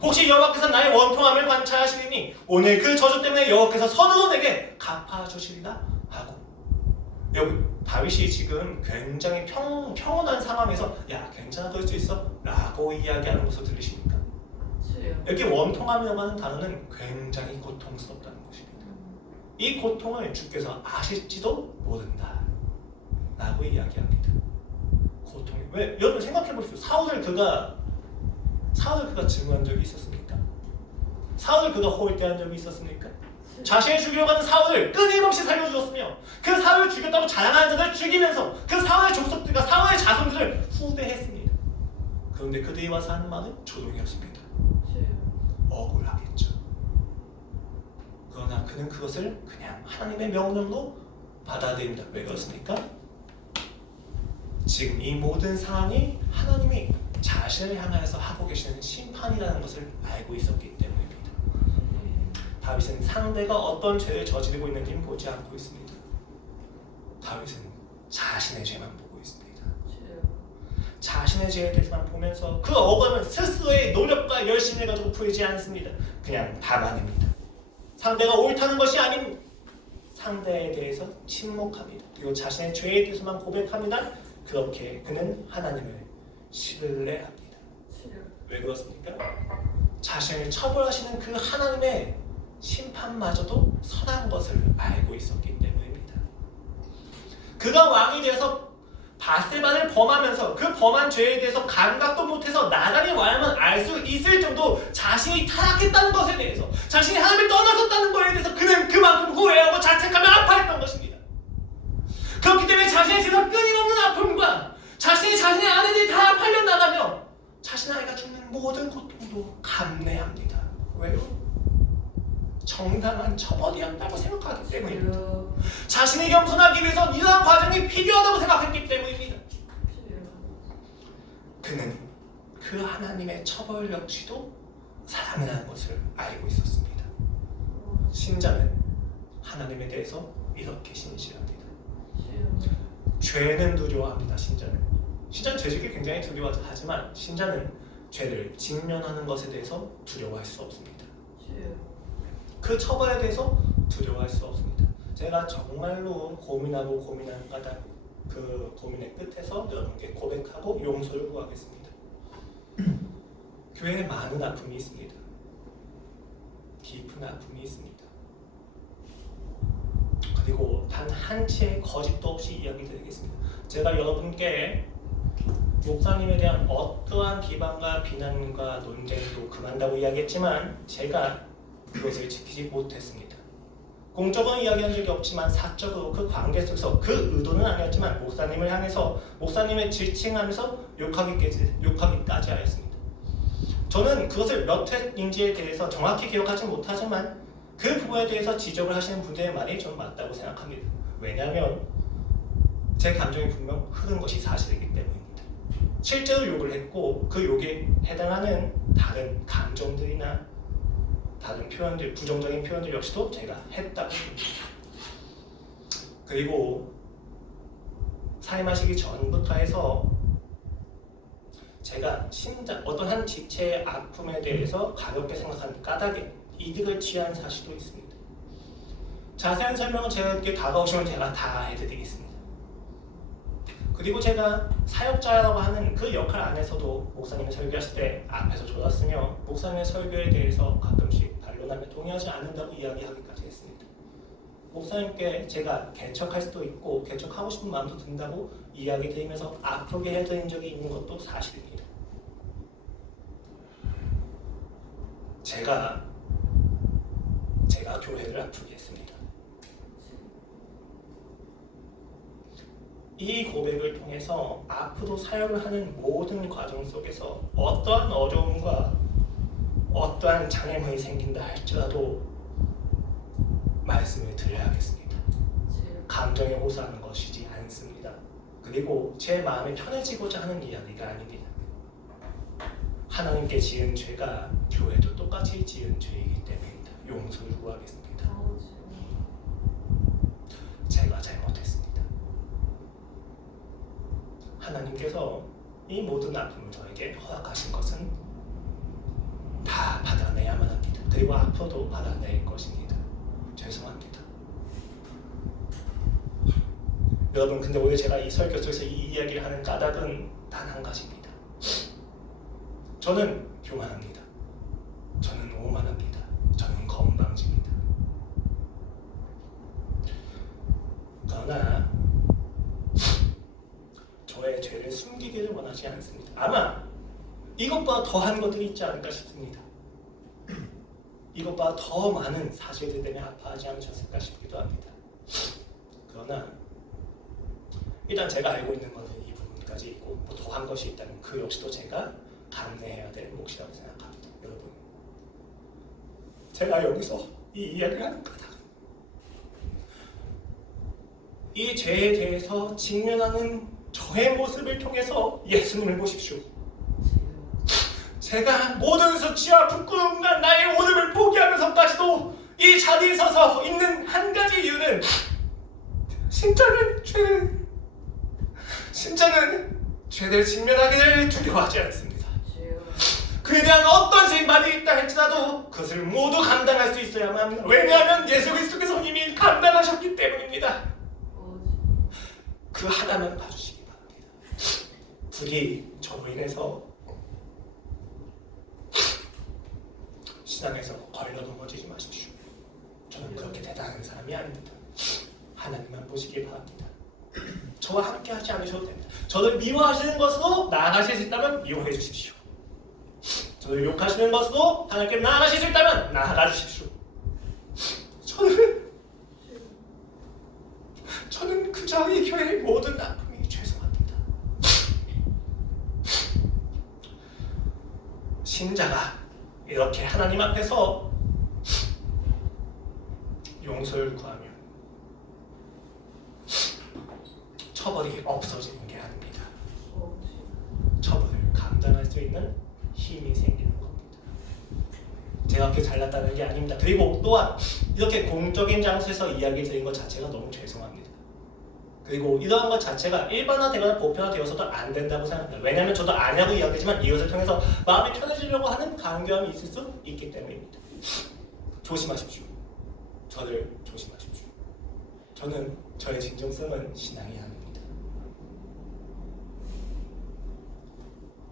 혹시 여호와께서 나의 원통함을 관찰하시리니 오늘 그 저주 때문에 여호와께서 선으로 내게 갚아주시리라 하고. 여러분 다윗이 지금 굉장히 평온한 상황에서 야 괜찮아 그럴 수 있어 라고 이야기하는 것을 들리십니까? 여기 원통함이라고 하는 단어는 굉장히 고통스럽다는 것입니다. 이 고통을 주께서 아실지도 모른다 라고 이야기합니다. 고통이 왜? 여러분 생각해 보십시오. 사울을 그가 증오한 적이 있었습니까? 사울을 그가 호일대한 적이 있었습니까? 자신을 죽이려고 하는 사울을 끊임없이 살려주었으며 그 사울을 죽였다고 자랑하는 자들을 죽이면서 그 사울의 족속들과 사울의 자손들을 후대했습니다. 그런데 그들이 와서 하는 말은 조롱이었습니다. 억울하겠죠. 그러나 그는 그것을 그냥 하나님의 명령로 받아들입니다. 왜 그렇습니까? 지금 이 모든 상황이 하나님이 자신을 향하여서 하고 계시는 심판이라는 것을 알고 있었기 때문입니다. 다윗은 상대가 어떤 죄를 저지르고 있는지는 보지 않고 있습니다. 다윗은 자신의 죄만 보고 있습니다. 자신의 죄에 대해서만 보면서 그 억울함을 스스로의 노력과 열심을 가지고 풀지 않습니다. 그냥 다만입니다. 상대가 옳다는 것이 아닌 상대에 대해서 침묵합니다. 그리고 자신의 죄에 대해서만 고백합니다. 그렇게 그는 하나님을 신뢰합니다. 왜 그렇습니까? 자신을 처벌하시는 그 하나님의 심판마저도 선한 것을 알고 있었기 때문입니다. 그가 왕이 되어서 바세바를 범하면서 그 범한 죄에 대해서 감각도 못해서 나단이 와야만 알 수 있을 정도 자신이 타락했다는 것에 대해서 자신이 하나님을 떠나섰다는 것에 대해서 그는 그만큼 후회하고 자책하며 아파했던 것입니다. 그렇기 때문에 자신의 죄가 끊임없는 아픔과 자신의 아내들이 다 팔려나가며 자신의 아이가 죽는 모든 고통도 감내합니다. 왜요? 정당한 처벌이었다고 생각하기 때문입니다. 자신이 겸손하기 위해서 이러한 과정이 필요하다고 생각했기 때문입니다. 그는 그 하나님의 처벌 역시도 사랑이라는 것을 알고 있었습니다. 신자는 하나님에 대해서 이렇게 신실합니다. 죄는 두려워합니다. 신자는 죄짓기 굉장히 두려워하지만 신자는 죄를 직면하는 것에 대해서 두려워할 수 없습니다. 그 처벌에 대해서 두려워할 수 없습니다. 제가 정말로 고민하다 그 고민의 끝에서 여러분께 고백하고 용서를 구하겠습니다. 교회에 많은 아픔이 있습니다. 깊은 아픔이 있습니다. 그리고 단 한 채의 거짓도 없이 이야기 드리겠습니다. 제가 여러분께 목사님에 대한 어떠한 비방과 비난과 논쟁도 금한다고 이야기했지만 제가 그것을 지키지 못했습니다. 공적으로 이야기한 적이 없지만 사적으로 그 관계 속에서 그 의도는 아니었지만 목사님을 향해서 목사님을 지칭하면서 욕하기까지 하였습니다. 저는 그것을 몇 회인지에 대해서 정확히 기억하지 못하지만 그 부분에 대해서 지적을 하시는 분들의 말이 좀 맞다고 생각합니다. 왜냐하면 제 감정이 분명 흐른 것이 사실이기 때문입니다. 실제로 욕을 했고 그 욕에 해당하는 다른 감정들이나 다른 표현들, 부정적인 표현들 역시도 제가 했다고 봅니다. 그리고 사임하시기 전부터 해서 제가 어떤 한 지체의 아픔에 대해서 가볍게 생각한 까닭에 이득을 취한 사실도 있습니다. 자세한 설명은 제가 이렇게 다가오시면 제가 다 해드리겠습니다. 그리고 제가 사역자라고 하는 그 역할 안에서도 목사님이 설교하실 때 앞에서 졸았으며 목사님의 설교에 대해서 가끔씩 반론하며 동의하지 않는다고 이야기하기까지 했습니다. 목사님께 제가 개척할 수도 있고 개척하고 싶은 마음도 든다고 이야기 드리면서 아프게 해드린 적이 있는 것도 사실입니다. 제가 교회를 아프게 했습니다. 이 고백을 통해서 앞으로 사역을 하는 모든 과정 속에서 어떠한 어려움과 어떠한 장애물이 생긴다 할지라도 말씀을 드려야겠습니다. 감정에 호소하는 것이지 않습니다. 그리고 제 마음이 편해지고자 하는 이야기가 아닙니다. 하나님께 지은 죄가 교회도 똑같이 지은 죄이기 때문입니다. 용서를 구하겠습니다. 제가 잘못했습니다. 하나님께서 이 모든 아픔을 저에게 허락하신 것은 다 받아내야만 합니다. 그리고 앞으로도 받아낼 것입니다. 죄송합니다. 여러분, 근데 오늘 제가 이 설교 속에서 이 이야기를 하는 까닭은 단 한 가지입니다. 저는 교만합니다. 저는 오만합니다. 저는 건방집니다. 그러나 저의 죄를 숨기기를 원하지 않습니다. 아마 이것보다 더한 것들이 있지 않을까 싶습니다. 이것보다 더 많은 사실들 때문에 아파하지 않으셨을까 싶기도 합니다. 그러나 일단 제가 알고 있는 것은 이 부분까지 있고 뭐 더한 것이 있다면 그 역시도 제가 감내해야 될 몫이라고 생각합니다. 여러분, 제가 여기서 이 이야기를 하는 까닭은 이 죄에 대해서 직면하는 저의 모습을 통해서 예수님을 보십시오. 제가 모든 수치와 부끄러움과 나의 오름을 포기하면서까지도 이 자리에 서서 있는 한 가지 이유는 진짜는 죄를 직면하기를 두려워하지 않습니다. 그에 대한 어떤 죄만이 있다 할지라도 그것을 모두 감당할 수 있어야만 합니다. 왜냐하면 예수 그리스도께서 이미 감당하셨기 때문입니다. 그 하나만 봐주시기 바랍니다. 부디 저로 인해서 신앙에서 걸려 넘어지지 마십시오. 저는 그렇게 대단한 사람이 아닙니다. 하나님만 보시기 바랍니다. 저와 함께 하지 않으셔도 됩니다. 저를 미워하시는 것으로 나아가실 수 있다면 미워해 주십시오. 저를 욕하시는 것으로 하나님께 나아가실 수 있다면 나아가 주십시오. 저는 그저 이 교회의 모든 아픔이 죄송합니다. 신자가 이렇게 하나님 앞에서 용서를 구하면 처벌이 없어지는 게 아닙니다. 처벌을 감당할 수 있는 힘이 생기는 겁니다. 제가 그렇게 잘났다는 게 아닙니다. 그리고 또한 이렇게 공적인 장소에서 이야기 드린 것 자체가 너무 죄송합니다. 그리고 이러한 것 자체가 일반화되거나 보편화되어서도 안 된다고 생각합니다. 왜냐하면 저도 아냐고 이야기하지만 이것을 통해서 마음이 편해지려고 하는 간교함이 있을 수 있기 때문입니다. 조심하십시오. 저를 조심하십시오. 저는 저의 진정성은 신앙이 아닙니다.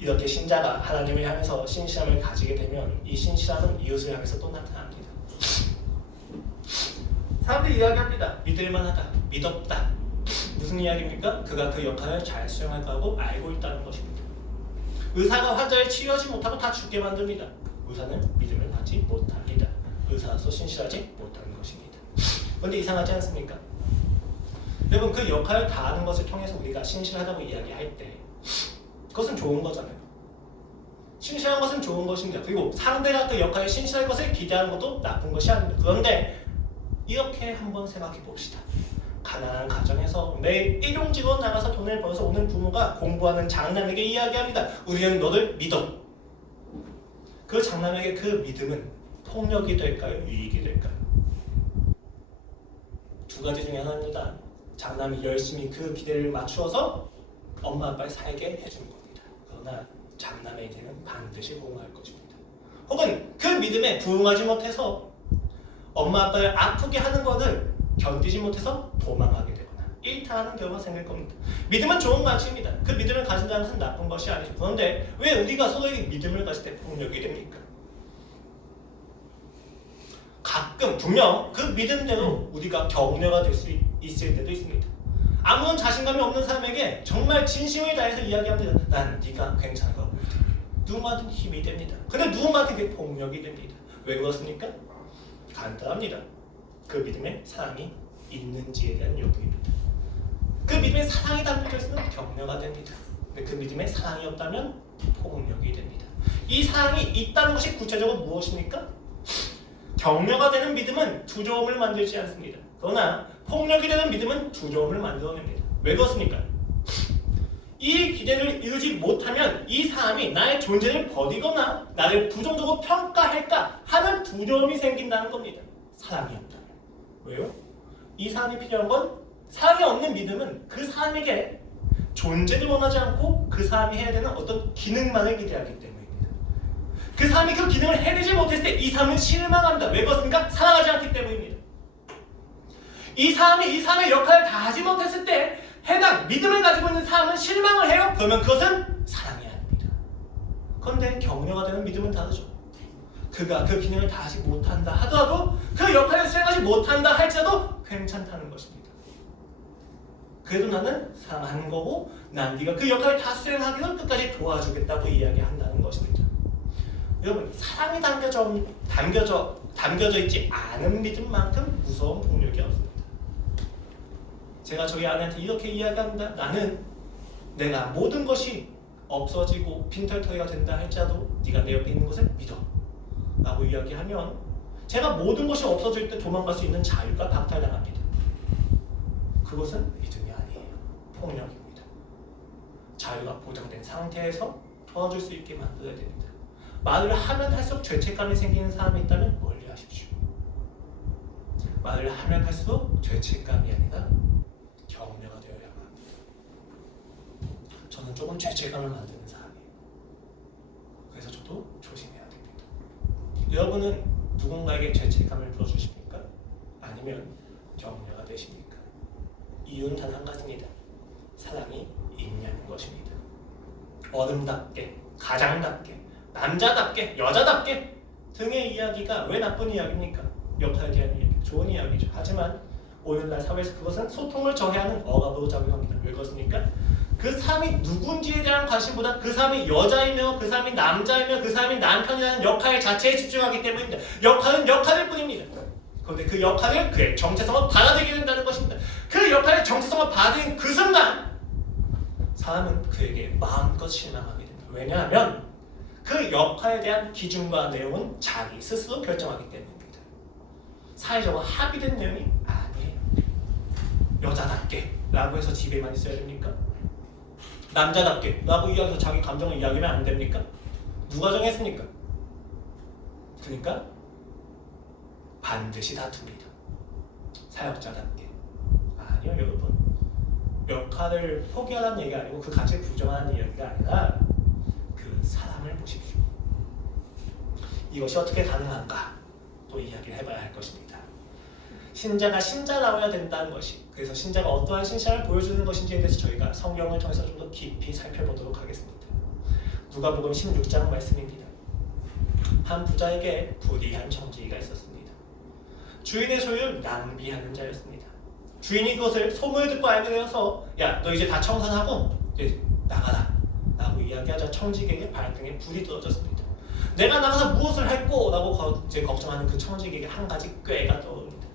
이렇게 신자가 하나님을 향해서 신실함을 가지게 되면 이 신실함은 이웃을 향해서 또 나타납니다. 사람들이 이야기합니다. 믿을만하다, 믿었다. 무슨 이야기입니까? 그가 그 역할을 잘 수행할 거라고 알고 있다는 것입니다. 의사가 환자를 치유하지 못하고 다 죽게 만듭니다. 의사는 믿음을 받지 못합니다. 의사로서 신실하지 못하는 것입니다. 그런데 이상하지 않습니까? 여러분, 그 역할을 다하는 것을 통해서 우리가 신실하다고 이야기할 때 그것은 좋은 거잖아요. 신실한 것은 좋은 것입니다. 그리고 상대가 그 역할에 신실할 것을 기대하는 것도 나쁜 것이 아닙니다. 그런데 이렇게 한번 생각해 봅시다. 가난한 가정에서 매일 일용직으로 나가서 돈을 벌어서 오는 부모가 공부하는 장남에게 이야기합니다. 우리는 너를 믿어. 그 장남에게 그 믿음은 폭력이 될까요? 유익이 될까요? 두 가지 중에 하나입니다. 장남이 열심히 그 기대를 맞추어서 엄마 아빠를 살게 해주는 겁니다. 그러나 장남의 인생은 반드시 공허할 것입니다. 혹은 그 믿음에 부응하지 못해서 엄마 아빠를 아프게 하는 것을 견디지 못해서 도망하게 되거나 일탈하는 경우가 생길 겁니다. 믿음은 좋은 가치입니다. 그 믿음을 가진다는 것은 나쁜 것이 아니죠. 그런데 왜 우리가 서로에게 믿음을 가질 때 폭력이 됩니까? 가끔 분명 그 믿음대로 우리가 격려가 될 수 있을 때도 있습니다. 아무런 자신감이 없는 사람에게 정말 진심을 다해서 이야기합니다. 난 네가 괜찮은 거 믿어. 누군가한테는 힘이 됩니다. 근데 누군가한테 폭력이 됩니다. 왜 그렇습니까? 간단합니다. 그 믿음에 사랑이 있는지에 대한 여부입니다. 그 믿음에 사랑이 담겨져 있으면 격려가 됩니다. 근데 그 믿음에 사랑이 없다면 폭력이 됩니다. 이 사랑이 있다는 것이 구체적으로 무엇입니까? 격려가 되는 믿음은 두려움을 만들지 않습니다. 그러나 폭력이 되는 믿음은 두려움을 만들어냅니다. 왜 그렇습니까? 이 기대를 이루지 못하면 이 사람이 나의 존재를 버리거나 나를 부정적으로 평가할까 하는 두려움이 생긴다는 겁니다. 사랑이 없다면. 왜요? 이 사람이 필요한 건 사랑이 없는 믿음은 그 사람에게 존재를 원하지 않고 그 사람이 해야 되는 어떤 기능만을 기대하기 때문입니다. 그 사람이 그 기능을 해내지 못했을 때 이 사람은 실망합니다. 왜 그렇습니까? 사랑하지 않기 때문입니다. 이 사람이 이 사람의 역할을 다하지 못했을 때 해당 믿음을 가지고 있는 사람은 실망을 해요. 그러면 그것은 사랑이 아닙니다. 그런데 격려가 되는 믿음은 다르죠. 그가 그 기능을 다하지 못한다 하더라도 그 역할을 수행하지 못한다 할지라도 괜찮다는 것입니다. 그래도 나는 사랑하는 거고 난 네가 그 역할을 다 수행하기를 끝까지 도와주겠다고 이야기한다는 것입니다. 여러분, 사랑이 담겨져 있지 않은 믿음만큼 무서운 폭력이 없습니다. 제가 저희 아내한테 이렇게 이야기합니다. 나는 내가 모든 것이 없어지고 빈털터리가 된다 할지라도 네가 내 옆에 있는 것을 믿어 라고 이야기하면 제가 모든 것이 없어질 때 도망갈 수 있는 자유가 박탈당합니다. 그것은 믿음이 아니에요. 폭력입니다. 자유가 보장된 상태에서 도와줄 수 있게 만들어야 됩니다. 말을 하면 할수록 죄책감이 생기는 사람이 있다면 멀리 하십시오. 말을 하면 할수록 죄책감이 아니라 격려가 되어야만 합니다. 저는 조금 죄책감을 만드는 사람이에요. 그래서 저도 조심해야 됩니다. 여러분은 누군가에게 죄책감을 불어주십니까? 아니면 격려가 되십니까? 이유는 단 한 가지입니다. 사랑이 있냐는 것입니다. 어른답게, 가장답게, 남자답게, 여자답게 등의 이야기가 왜 나쁜 이야기입니까? 역할에 대한 이야기, 좋은 이야기죠. 하지만 오늘날 사회에서 그것은 소통을 저해하는 억압으로 작용합니다. 왜 그렇습니까? 그 사람이 누군지에 대한 관심보다 그 사람이 여자이며 그 사람이 남자이며 그 사람이 남편이라는 역할 자체에 집중하기 때문입니다. 역할은 역할일 뿐입니다. 그런데 그 역할을 그의 정체성을 받아들이게 된다는 것입니다. 그 역할의 정체성을 받아들인 그 순간 사람은 그에게 마음껏 실망하게 됩니다. 왜냐하면 그 역할에 대한 기준과 내용은 자기 스스로 결정하기 때문입니다. 사회적으로 합의된 내용이 아니에요. 여자답게 라고 해서 집에만 있어야 됩니까? 남자답게 라고 이야기해서 자기 감정을 이야기하면 안 됩니까? 누가 정했습니까? 그러니까 반드시 다툽니다. 사역자답게. 아니요, 여러분. 역할을 포기하라는 얘기가 아니고 그 가치를 부정하는 이야기가 아니라 그 사람을 보십시오. 이것이 어떻게 가능한가? 또 이야기를 해봐야 할 것입니다. 신자가 신자라워야 된다는 것이, 그래서 신자가 어떠한 신앙을 보여주는 것인지에 대해서 저희가 성경을 통해서 좀 더 깊이 살펴보도록 하겠습니다. 누가복음 16장 말씀입니다. 한 부자에게 불의한 청지기가 있었습니다. 주인의 소유를 낭비하는 자였습니다. 주인이 그것을 소문을 듣고 알게 되어서 야, 너 이제 다 청산하고 이제 나가라 라고 이야기하자 청지기에게 발등에 불이 떨어졌습니다. 내가 나가서 무엇을 했고? 라고 이제 걱정하는 그 청지기에게 한 가지 꾀가 떠오릅니다.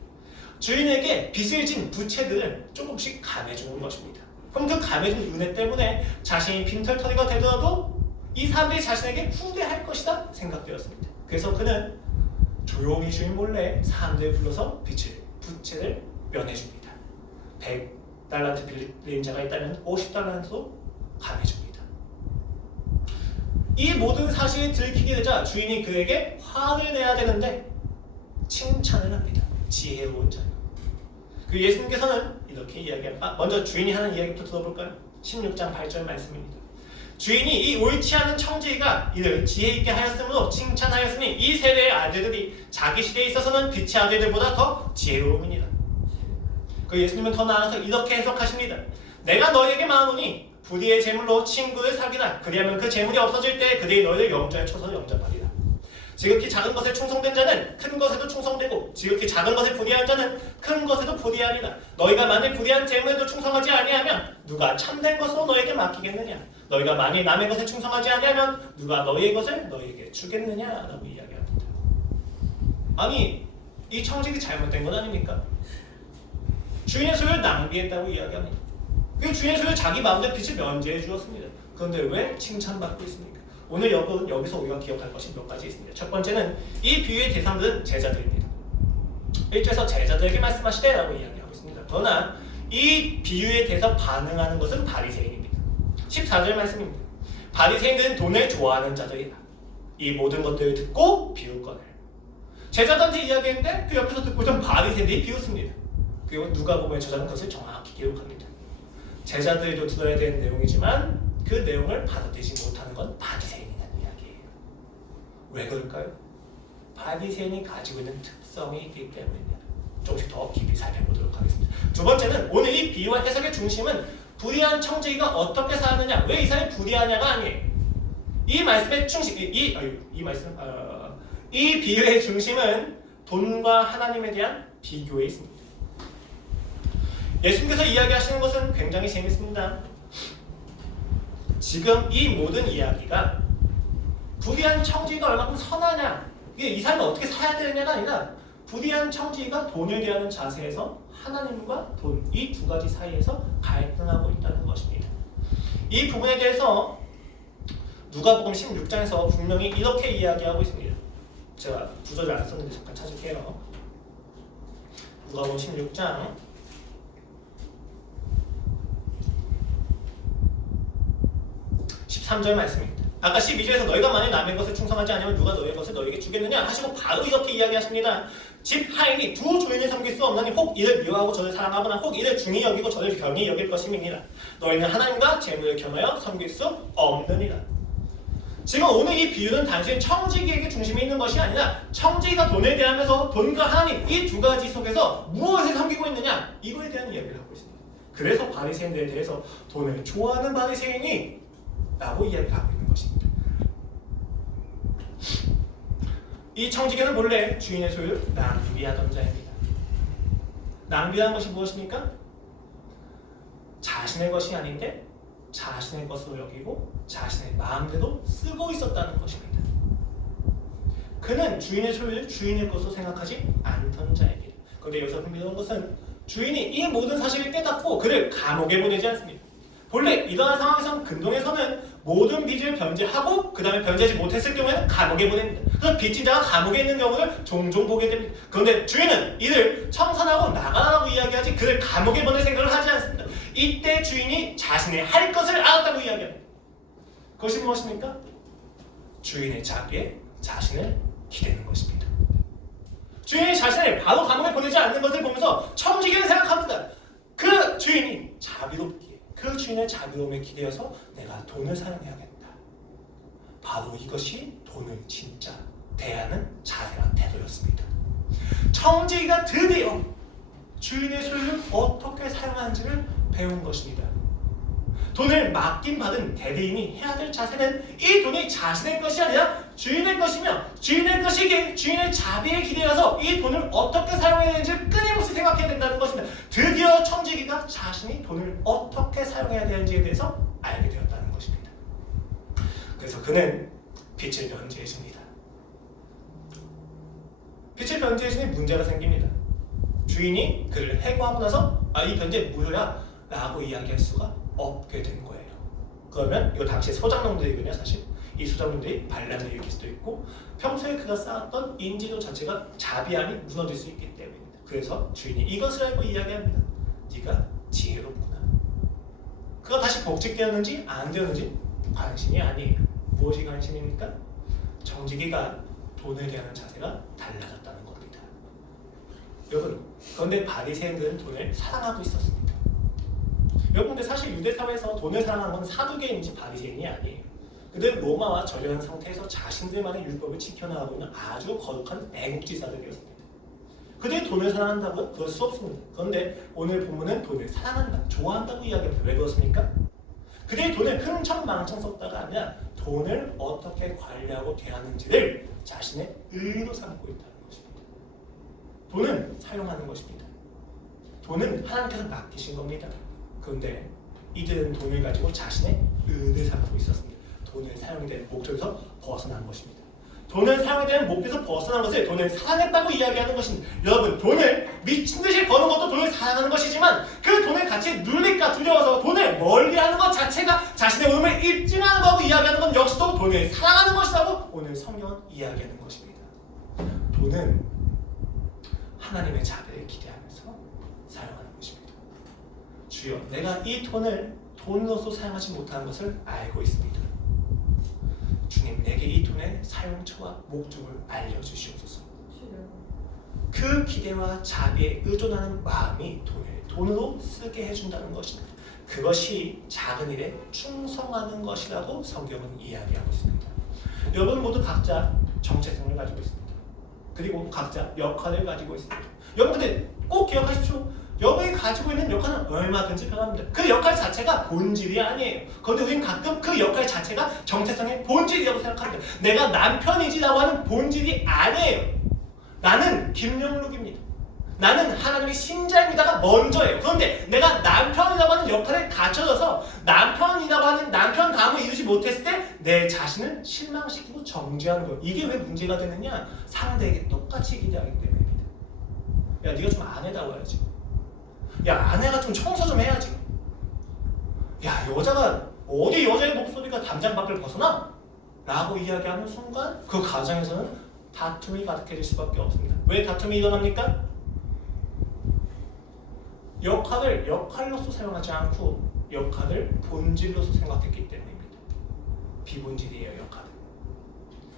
주인에게 빚을 진 부채들을 조금씩 감해주는 것입니다. 그럼 그 감해준 은혜 때문에 자신이 빈털터리가 되더라도 이 사람들이 자신에게 후대할 것이다 생각되었습니다. 그래서 그는 조용히 주인 몰래 사람들을 불러서 부채를 면해줍니다. 100달란트 빌린 자가 있다면 50달란트도 갚아줍니다. 이 모든 사실이 들키게 되자 주인이 그에게 화를 내야 되는데 칭찬을 합니다. 지혜로운 자요. 그 예수님께서는 이렇게 이야기합니다. 먼저 주인이 하는 이야기부터 들어볼까요? 16장 8절 말씀입니다. 주인이 이 옳지 않은 청지기가 이를 지혜 있게 하였으므로 칭찬하였으니 이 세대의 아들들이 자기 시대에 있어서는 빛의 아들들보다 더 지혜로움이니라. 그 예수님은 더 나아가서 이렇게 해석하십니다. 내가 너희에게 말하노니 불의의 재물로 친구를 사귀라. 그리하면 그 재물이 없어질 때 그들이 너희를 영접에 쳐서 영접하리라. 지극히 작은 것에 충성된 자는 큰 것에도 충성되고 지극히 작은 것에 불의한 자는 큰 것에도 불의하리라. 너희가 만일 불의한 재물에도 충성하지 아니하면 누가 참된 것으로 너에게 맡기겠느냐. 너희가 만일 남의 것에 충성하지 아니하면 누가 너희의 것을 너희에게 주겠느냐라고 이야기합니다. 아니 이 청직이 잘못된 건 아닙니까? 주인의 소유를 낭비했다고 이야기합니다. 그 주인의 소유를 자기 마음대로 빛을 면제해 주었습니다. 그런데 왜 칭찬받고 있습니까? 오늘 여기서 우리가 기억할 것이 몇 가지 있습니다. 첫 번째는 이 비유의 대상들은 제자들입니다. 1절에서 제자들에게 말씀하시되 라고 이야기하고 있습니다. 그러나 이 비유에 대해서 반응하는 것은 바리새인입니다. 14절 말씀입니다. 바리새인들은 돈을 좋아하는 자들이다. 이 모든 것들을 듣고 비웃거늘. 제자들한테 이야기했는데 그 옆에서 듣고 있던 바리새인들이 비웃습니다. 그리고 누가복음의 저자는 그것을 정확히 기록합니다. 제자들도 들어야 되는 내용이지만 그 내용을 받아들이지 못하는 건 바리새인이라는 이야기예요. 왜 그럴까요? 바리새인이 가지고 있는 특성이 있기 때문입니다. 조금씩 더 깊이 살펴보도록 하겠습니다. 두 번째는 오늘 이 비유와 해석의 중심은 불의한 청지기가 어떻게 사느냐, 왜 이 사람이 불의하냐가 아니에요. 이 말씀의 중심, 이 비유의 중심은 돈과 하나님에 대한 비교에 있습니다. 예수님께서 이야기하시는 것은 굉장히 재밌습니다. 지금 이 모든 이야기가 불의한 청지기가 얼마큼 선하냐, 이게 이 사람이 어떻게 살아야 되느냐가 아니라 불의한 청지기가 돈을 대하는 자세에서 하나님과 돈, 이 두 가지 사이에서 갈등하고 있다는 것입니다. 이 부분에 대해서 누가복음 16장에서 분명히 이렇게 이야기하고 있습니다. 제가 구절을 안 썼는데 잠깐 찾을게요. 누가복음 16장 13절 말씀입니다. 아까 12절에서 너희가 만일 남의 것을 충성하지 않으면 누가 너희의 것을 너희에게 주겠느냐 하시고 바로 이렇게 이야기하십니다. 집 하인이 두 주인을 섬길 수 없나니 혹 이를 미워하고 저를 사랑하거나 혹 이를 중히 여기고 저를 경히 여길 것임이니라. 너희는 하나님과 재물을 겸하여 섬길 수 없느니라. 지금 오늘 이 비유는 단순히 청지기에게 중심이 있는 것이 아니라 청지기가 돈에 대하면서 돈과 하나님 이 두 가지 속에서 무엇을 섬기고 있느냐, 이거에 대한 이야기를 하고 있습니다. 그래서 바리새인들에 대해서 돈을 좋아하는 바리새인이 라고 이야기를 하고 있는 것입니다. 이 청지기는 본래 주인의 소유를 낭비하던 자입니다. 낭비하는 것이 무엇입니까? 자신의 것이 아닌데 자신의 것으로 여기고 자신의 마음대로 쓰고 있었다는 것입니다. 그는 주인의 소유를 주인의 것으로 생각하지 않던 자입니다. 그런데 여기서 흥미로운 것은 주인이 이 모든 사실을 깨닫고 그를 감옥에 보내지 않습니다. 본래 이러한 상황에서는 근동에서는 모든 빚을 변제하고 그 다음에 변제하지 못했을 경우에는 감옥에 보냅니다. 그래서 빚진 자가 감옥에 있는 경우를 종종 보게 됩니다. 그런데 주인은 이를 청산하고 나가라고 이야기하지 그를 감옥에 보낼 생각을 하지 않습니다. 이때 주인이 자신의 할 것을 알았다고 이야기합니다. 그것이 무엇입니까? 주인의 자비에 자신을 기대는 것입니다. 주인이 자신을 바로 감옥에 보내지 않는 것을 보면서 청지기는 생각합니다. 그 주인이 자비롭기에 그 주인의 자비로움에 기대어서 내가 돈을 사용해야겠다. 바로 이것이 돈을 진짜 대하는 자세와 태도였습니다. 청지기가 드디어 주인의 소유를 어떻게 사용하는지를 배운 것입니다. 돈을 맡긴 받은 대리인이 해야 될 자세는 이 돈이 자신의 것이 아니라 주인의 것이며 주인의 것이기에 주인의 자비에 기대어서 이 돈을 어떻게 사용해야 되는지를 끊임없이 생각해야 된다는 것입니다. 드디어 청지기가 자신이 돈을 어떻게 사용해야 되는지에 대해서 알게 되었다는 것입니다. 그래서 그는 빚을 변제해 줍니다. 빚을 변제해 주니 문제가 생깁니다. 주인이 그를 해고하고 나서 이 변제 무효야 라고 이야기할 수가 없게 된 거예요. 그러면 이거 당시 소장농들이거든요. 사실 이 소장농들이 반란을 일으킬 수도 있고 평소에 그가 쌓았던 인지도 자체가 자비함이 무너질 수 있기 때문입니다. 그래서 주인이 이것을 알고 이야기합니다. 네가 지혜롭구나. 그가 다시 복직되었는지 안 되었는지 관심이 아니에요. 무엇이 관심입니까? 정직이가 돈에 대한 자세가 달라졌다는 겁니다. 여러분, 그런데 바리새인들은 돈을 사랑하고 있었습니다. 여러분, 근데 사실 유대 사회에서 돈을 사랑하는 건 사두개인지 바리새인이 아니에요. 그들은 로마와 절연한 상태에서 자신들만의 율법을 지켜나가고 있는 아주 거룩한 애국지사들이었습니다. 그들이 돈을 사랑한다고요? 그럴 수 없습니다. 그런데 오늘 본문은 돈을 사랑한다, 좋아한다고 이야기합니다. 왜 그렇습니까? 그들이 돈을 흥청망청 썼다가 아니라 돈을 어떻게 관리하고 대하는지를 자신의 의로 삼고 있다는 것입니다. 돈은 사용하는 것입니다. 돈은 하나님께서 맡기신 겁니다. 그런데 이들은 돈을 가지고 자신의 의를 삼고 있었습니다. 돈을 사용이 되는 목적에서 벗어난 것입니다. 돈을 사용이 되는 목적에서 벗어난 것을 돈을 사랑했다고 이야기하는 것입니다. 여러분, 돈을 미친듯이 버는 것도 돈을 사랑하는 것이지만 그 돈의 가치에 눌릴까 두려워서 돈을 멀리하는 것 자체가 자신의 의무를 입증하는 거고 이야기하는 건 역시도 돈을 사랑하는 것이라고 오늘 성경은 이야기하는 것입니다. 돈은 하나님의 자비를 기대하면서 사용하는 것입니다. 주여, 내가 이 돈을 돈으로서 사용하지 못하는 것을 알고 있습니다. 주님, 내게 이 돈의 사용처와 목적을 알려주시옵소서. 그 기대와 자비에 의존하는 마음이 돈을 돈으로 쓰게 해준다는 것입니다. 그것이 작은 일에 충성하는 것이라고 성경은 이야기하고 있습니다. 여러분 모두 각자 정체성을 가지고 있습니다. 그리고 각자 역할을 가지고 있습니다. 여러분 근데 꼭 기억하십시오. 여러분이 가지고 있는 역할은 얼마든지 변합니다. 그 역할 자체가 본질이 아니에요. 그런데 우리는 가끔 그 역할 자체가 정체성의 본질이라고 생각합니다. 내가 남편이지라고 하는 본질이 아니에요. 나는 김영록입니다. 나는 하나님의 신자입니다가 먼저예요. 그런데 내가 남편이라고 하는 역할에 갇혀져서 남편이라고 하는 남편다움을 이루지 못했을 때 내 자신을 실망시키고 정죄하는 거예요. 이게 왜 문제가 되느냐? 상대에게 똑같이 기대하기 때문입니다. 야, 네가 좀 아내다워야지. 야, 아내가 좀 청소 좀 해야지. 야, 여자가 어디 여자의 목소리가 담장 밖을 벗어나? 라고 이야기하는 순간 그 가정에서는 다툼이 가득해질 수밖에 없습니다. 왜 다툼이 일어납니까? 역할을 역할로서 사용하지 않고 역할을 본질로서 생각했기 때문입니다. 비본질이에요, 역할은.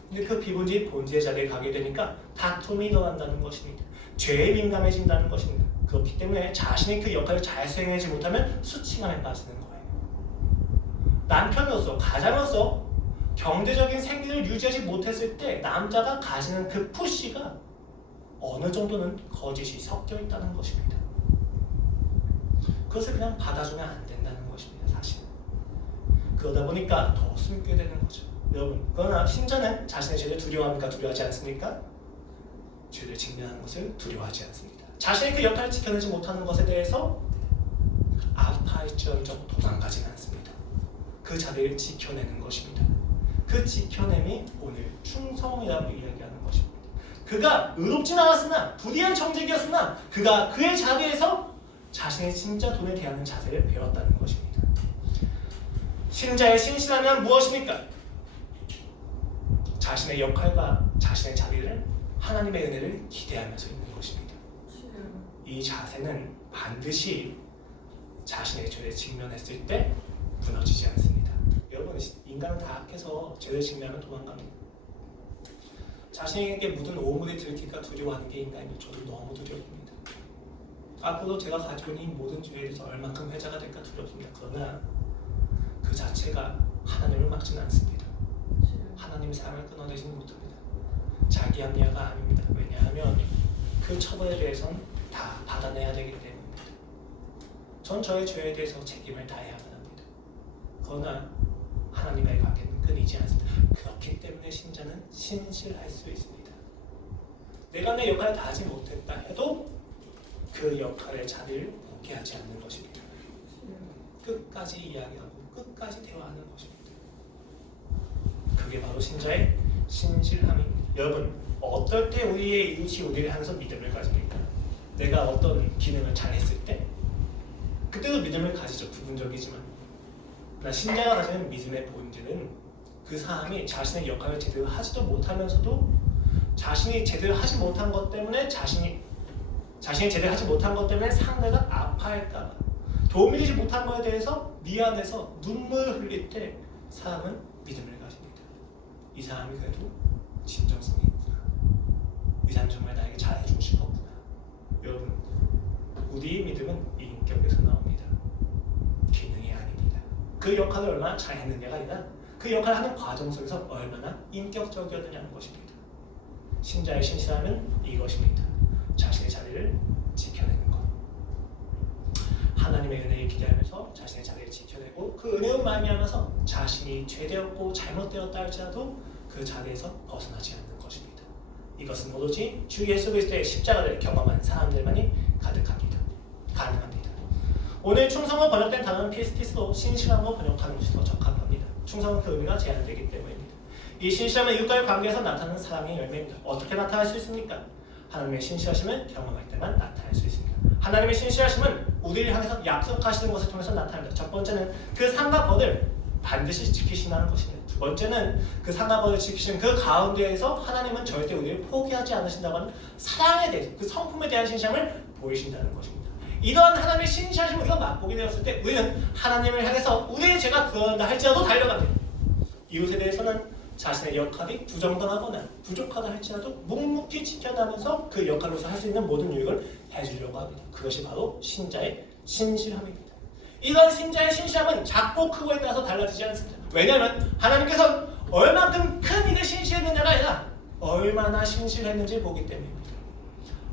근데 그 비본질이 본질의 자리에 가게 되니까 다툼이 일어난다는 것입니다. 죄에 민감해진다는 것입니다. 그렇기 때문에 자신이 그 역할을 잘 수행하지 못하면 수치감에 빠지는 거예요. 남편으로서, 가장으로서 경제적인 생계를 유지하지 못했을 때 남자가 가지는 그 푸시가 어느 정도는 거짓이 섞여 있다는 것입니다. 그것을 그냥 받아주면 안 된다는 것입니다. 사실. 그러다 보니까 더 숨게 되는 거죠. 여러분, 그러나 신자는 자신의 죄를 두려워합니까? 두려워하지 않습니까? 죄를 직면하는 것을 두려워하지 않습니다. 자신의 그 역할을 지켜내지 못하는 것에 대해서 아파할지언정 도망가지는 않습니다. 그 자리를 지켜내는 것입니다. 그 지켜냄이 오늘 충성이라고 이야기하는 것입니다. 그가 의롭진 않았으나 불의한 정직이었으나 그가 그의 자리에서 자신의 진짜 돈에 대하는 자세를 배웠다는 것입니다. 신자의 신실함이란 무엇입니까? 자신의 역할과 자신의 자리를 하나님의 은혜를 기대하면서 있는 것입니다. 이 자세는 반드시 자신의 죄에 직면했을 때 무너지지 않습니다. 여러분, 인간은 다 악해서 죄를 직면하면 도망갑니다. 자신에게 묻은 오물이 들킬까 두려워하는 게 인간입니다. 저도 너무 두렵습니다. 앞으로 제가 가지고 있는 이 모든 죄에 대해서 얼만큼 회자가 될까 두렵습니다. 그러나 그 자체가 하나님을 막지는 않습니다. 하나님의 사랑을 끊어내지는 못합니다. 자기 합리화가 아닙니다. 왜냐하면 그 처벌에 대해서는 다 받아내야 되기 때문입니다. 전 저의 죄에 대해서 책임을 다해야만 합니다. 그러나 하나님과의 관계는 끊이지 않습니다. 그렇기 때문에 신자는 신실할 수 있습니다. 내가 내 역할을 다하지 못했다 해도 그 역할의 자리를 포기하지 않는 것입니다. 끝까지 이야기하고 끝까지 대화하는 것입니다. 그게 바로 신자의 신실함입니다. 여러분, 어떨 때 우리의 이웃이 우리를 향해서 믿음을 가집니까? 내가 어떤 기능을 잘했을 때 그때도 믿음을 가지죠. 부분적이지만. 그러나 신자가 가지는 믿음의 본질은 그 사람이 자신의 역할을 제대로 하지도 못하면서도 자신이 제대로 하지 못한 것 때문에 자신이 제대로 하지 못한 것 때문에 상대가 아파할까 봐, 도움이 되지 못한 것에 대해서 미안해서 눈물을 흘릴 때 사람은 믿음을 가집니다. 이 사람이 그래도 진정성이 있구나. 이 사람 정말 나에게 잘해주고 싶었구나. 여러분, 우리의 믿음은 인격에서 나옵니다. 기능이 아닙니다. 그 역할을 얼마나 잘했느냐가 아니라 그 역할을 하는 과정 속에서 얼마나 인격적이었느냐는 것입니다. 신자의 신실함은 이것입니다. 자신의 자리를 지켜내는 것. 하나님의 은혜에 기대하면서 자신의 자리를 지켜내고 그 은혜로 말미암아서 자신이 죄되었고 잘못되었다 할지라도 그 자리에서 벗어나지 않는 것입니다. 이것은 오로지 주 예수 그리스도의 십자가를 경험한 사람들만이 가능합니다. 오늘 충성으로 번역된 단어는 피스티스로 신실함으로 번역하는 것이 더 적합합니다. 충성은 그 의미가 제한되기 때문입니다. 이 신실함은 이웃과의 관계에서 나타나는 사랑의 열매입니다. 어떻게 나타날 수 있습니까? 하나님의 신실하심을 경험할 때만 나타날 수 있습니다. 하나님의 신실하심은 우리를 향해서 약속하시는 것을 통해서 나타납니다. 첫 번째는 그 상과 법을 반드시 지키신다는 것입니다. 두 번째는 그 상과 법을 지키시는 그 가운데에서 하나님은 절대 우리를 포기하지 않으신다고 하는 사랑에 대해서 그 성품에 대한 신실함을 보이신다는 것입니다. 이런 하나님의 신실하심을 우리가 맛보게 되었을 때 우리는 하나님을 향해서 우리의 죄가 드러난다 할지라도 달려갑니다. 이웃에 대해서는 자신의 역할이 부정당하거나 부족하다 할지라도 묵묵히 지켜나가면서 그 역할로서 할 수 있는 모든 유익을 해주려고 합니다. 그것이 바로 신자의 신실함입니다. 이런 신자의 신실함은 작고 크고에 따라서 달라지지 않습니다. 왜냐하면 하나님께서는 얼만큼 큰 일에 신실했느냐가 아니라 얼마나 신실했는지 보기 때문입니다.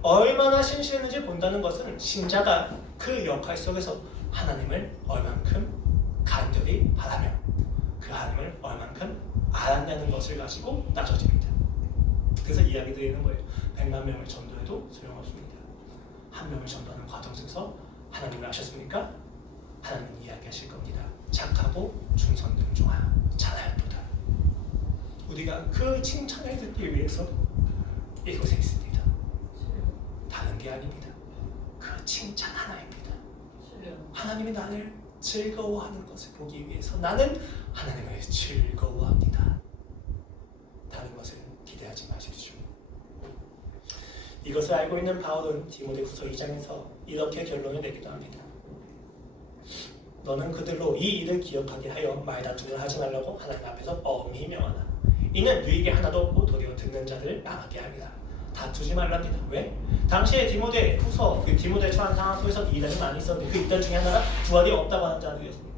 얼마나 신실했는지 본다는 것은 신자가 그 역할 속에서 하나님을 얼만큼 간절히 바라며 그 하나님을 얼만큼 알았냐는 것을 가지고 따져집니다. 그래서 이야기 드리는 거예요. 100만 명을 전도해도 소용없습니다. 한 명을 전도하는 과정 속에서 하나님을 아셨습니까? 하나님은 이야기하실 겁니다. 착하고 충성 능종아 잘하였도다. 우리가 그 칭찬을 듣기 위해서 이곳에 있습니다. 다른 게 아닙니다. 그 칭찬 하나입니다. 하나님이 나를 즐거워하는 것을 보기 위해서 나는 하나님을 즐거워합니다. 다른 것을 기대하지 마십시오. 이것을 알고 있는 바울은 디모데후서 2장에서 이렇게 결론을 내기도 합니다. 너는 그들로 이 일을 기억하게 하여 말다툼을 하지 말라고 하나님 앞에서 엄히 명하나. 이는 유익이 하나도 없고 도리어 듣는 자들을 망하게 합니다. 다투지 말랍니다. 왜? 당시에 디모데후서 디모데 처한 상황 속에서 이단이 많이 있었는데 그 이단 중에 하나가 부활이 없다고 하는 자들이었습니다.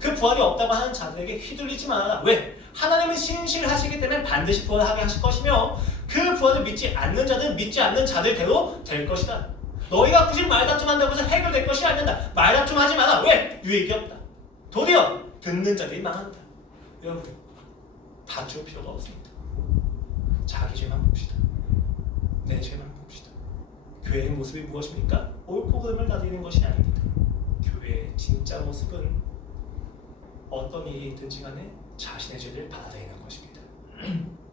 그 부활이 없다고 하는 자들에게 휘둘리지 말아라. 왜? 하나님은 신실하시기 때문에 반드시 부활하게 하실 것이며 그 부활을 믿지 않는 자들은 믿지 않는 자들대로 될 것이다. 너희가 굳이 말다툼한다고 해서 해결될 것이 아니다. 말다툼하지 마라. 왜? 유익이 없다. 도리어 듣는 자들이 망한다. 여러분, 다툴 필요가 없습니다. 자기 죄만 봅시다. 내 죄만 봅시다. 교회의 모습이 무엇입니까? 옳고 그름을 가리는 것이 아닙니다. 교회의 진짜 모습은 어떤 일이 있든지 간에 자신의 죄를 받아들이는 것입니다.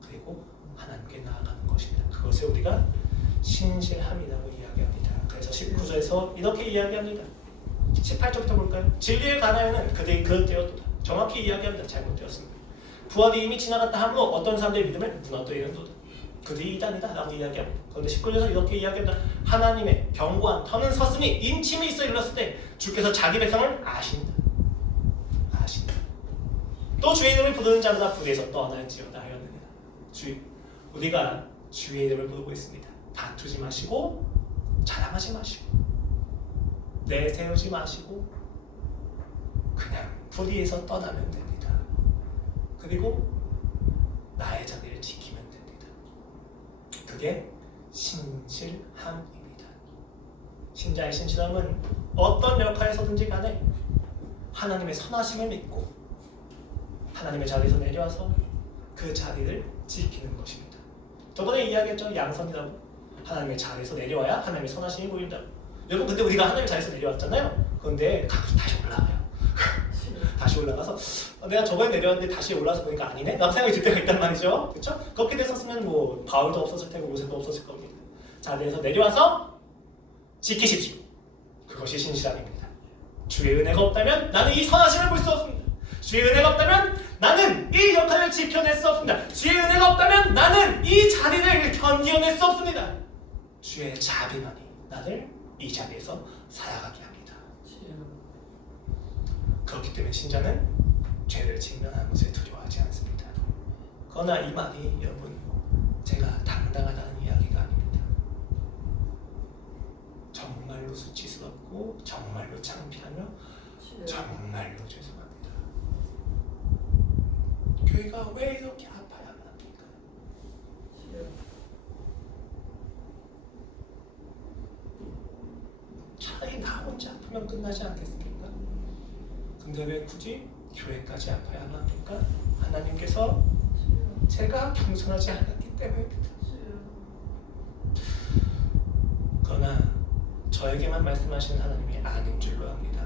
그리고 하나님께 나아가는 것입니다. 그것을 우리가 신실함이라고 이야기합니다. 그래서 19절에서 이렇게 이야기합니다. 18절부터 볼까요? 진리에 관하여는 그들이 그릇되었도다. 정확히 이야기합니다. 잘못되었습니다. 부활이 이미 지나갔다 하므로 어떤 사람들의 믿음을 무너뜨리는도다. 그들이 이단이다 라고 이야기합니다. 그런데 19절에서 이렇게 이야기합니다. 하나님의 견고한 터는 섰으니 인침이 있어 일렀을 때 주께서 자기 백성을 아신다. 또 주의 이름을 부르는 자마다 불에서 떠날지어다 하였느니라. 우리가 주의 이름을 부르고 있습니다. 다투지 마시고 자랑하지 마시고 내세우지 마시고 그냥 불의에서 떠나면 됩니다. 그리고 나의 자리를 지키면 됩니다. 그게 신실함입니다. 신자의 신실함은 어떤 역할에서든지 간에 하나님의 선하심을 믿고 하나님의 자리에서 내려와서 그 자리를 지키는 것입니다. 저번에 이야기했죠. 양선이라고. 하나님의 자리에서 내려와야 하나님의 선하심이 보인다. 여러분, 근데 우리가 하나님의 자리에서 내려왔잖아요. 그런데 가끔 다시 올라가요. 다시 올라가서 내가 저번에 내려왔는데 다시 올라서 보니까 아니네? 라고 생각이 들 때가 있단 말이죠. 그렇죠? 그렇게 됐었으면 뭐 바울도 없었을 테고 모세도 없었을 겁니다. 자리에서 내려와서 지키십시오. 그것이 신실함입니다. 주의 은혜가 없다면 나는 이 선하심을 볼 수 없습니다. 주의 은혜가 없다면 나는 이 역할을 지켜낼 수 없습니다. 주의 은혜가 없다면 나는 이 자리를 견디어낼 수 없습니다. 주의 자비만이 나를 이 자리에서 살아가게 합니다. 그렇기 때문에 신자는 죄를 직면하는 것을 두려워하지 않습니다. 그러나 이 말이 여러분 제가 당당하다는 이야기가 아닙니다. 정말로 수치스럽고 정말로 창피하며 정말로 죄송합니다. 교회가 왜 이렇게 아파야만 합니까? 차라리 나 혼자 아프면 끝나지 않겠습니까? 근데 왜 굳이 교회까지 아파야만 합니까? 하나님께서 제가 겸손하지 않았기 때문입니다. 그러나 저에게만 말씀하시는 하나님이 아닌 줄로 압니다.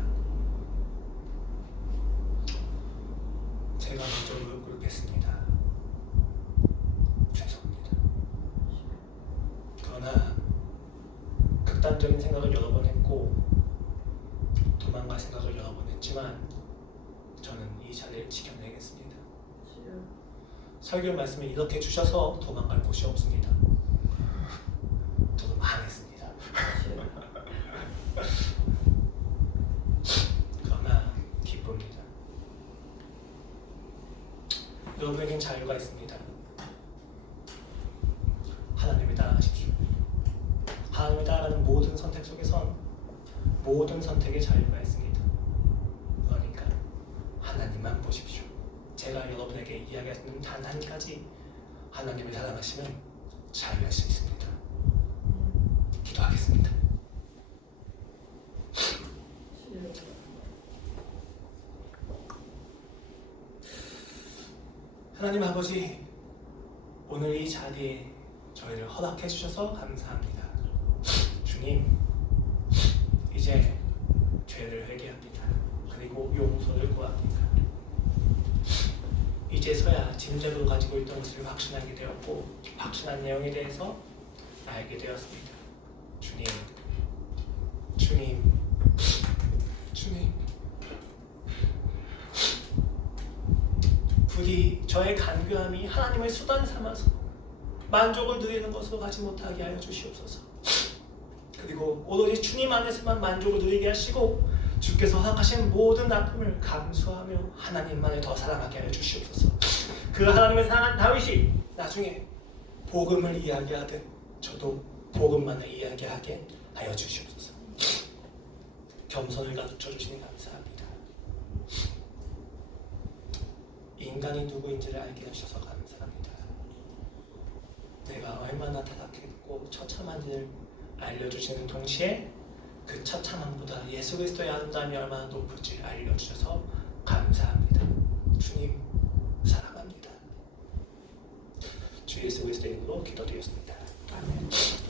제가 먼저 무릎 꿇겠습니다. 죄송합니다. 그러나 극단적인 생각을 여러 번 했고 도망갈 생각을 여러 번 했지만 저는 이 자리를 지켜내겠습니다. 설교 말씀을 이렇게 주셔서 도망갈 곳이 없습니다. 저도 망했습니다. 그러나 기쁩니다. 여러분에겐 자유가 있습니다. 하나님을 따라가십시오. 하나님을 따라가는 모든 선택 속에선 모든 선택의 자유가 있습니다. 그러니까 하나님만 보십시오. 제가 여러분에게 이야기할 수 있는 단 한 가지, 하나님을 사랑하시면 자유할 수 있습니다. 기도하겠습니다. 하나님 아버지, 오늘 이 자리에 저희를 허락해 주셔서 감사합니다. 주님, 이제 죄를 회개합니다. 그리고 용서를 구합니다. 이제서야 진짜로 가지고 있던 것을 확신하게 되었고 확신한 내용에 대해서 알게 되었습니다. 주님, 주님, 주님, 부디 저의 간교함이 하나님을 수단 삼아서 만족을 누리는 것으로 가지 못하게 하여 주시옵소서. 그리고 오로지 주님 안에서만 만족을 누리게 하시고 주께서 허락하신 모든 아픔을 감수하며 하나님만을 더 사랑하게 하여 주시옵소서. 그 하나님을 사랑한 다윗이 나중에 복음을 이야기하듯 저도 복음만을 이야기하게 하여 주시옵소서. 겸손을 가르쳐 주시니 감사합니다. 인간이 누구인지를 알게 하셔서 감사합니다. 내가 얼마나 타락했고 처참한지를 알려주시는 동시에 그 처참함보다 예수 그리스도의 아름다움이 얼마나 높을지 알려주셔서 감사합니다. 주님 사랑합니다. 주 예수 그리스도의 이름으로 기도드렸습니다.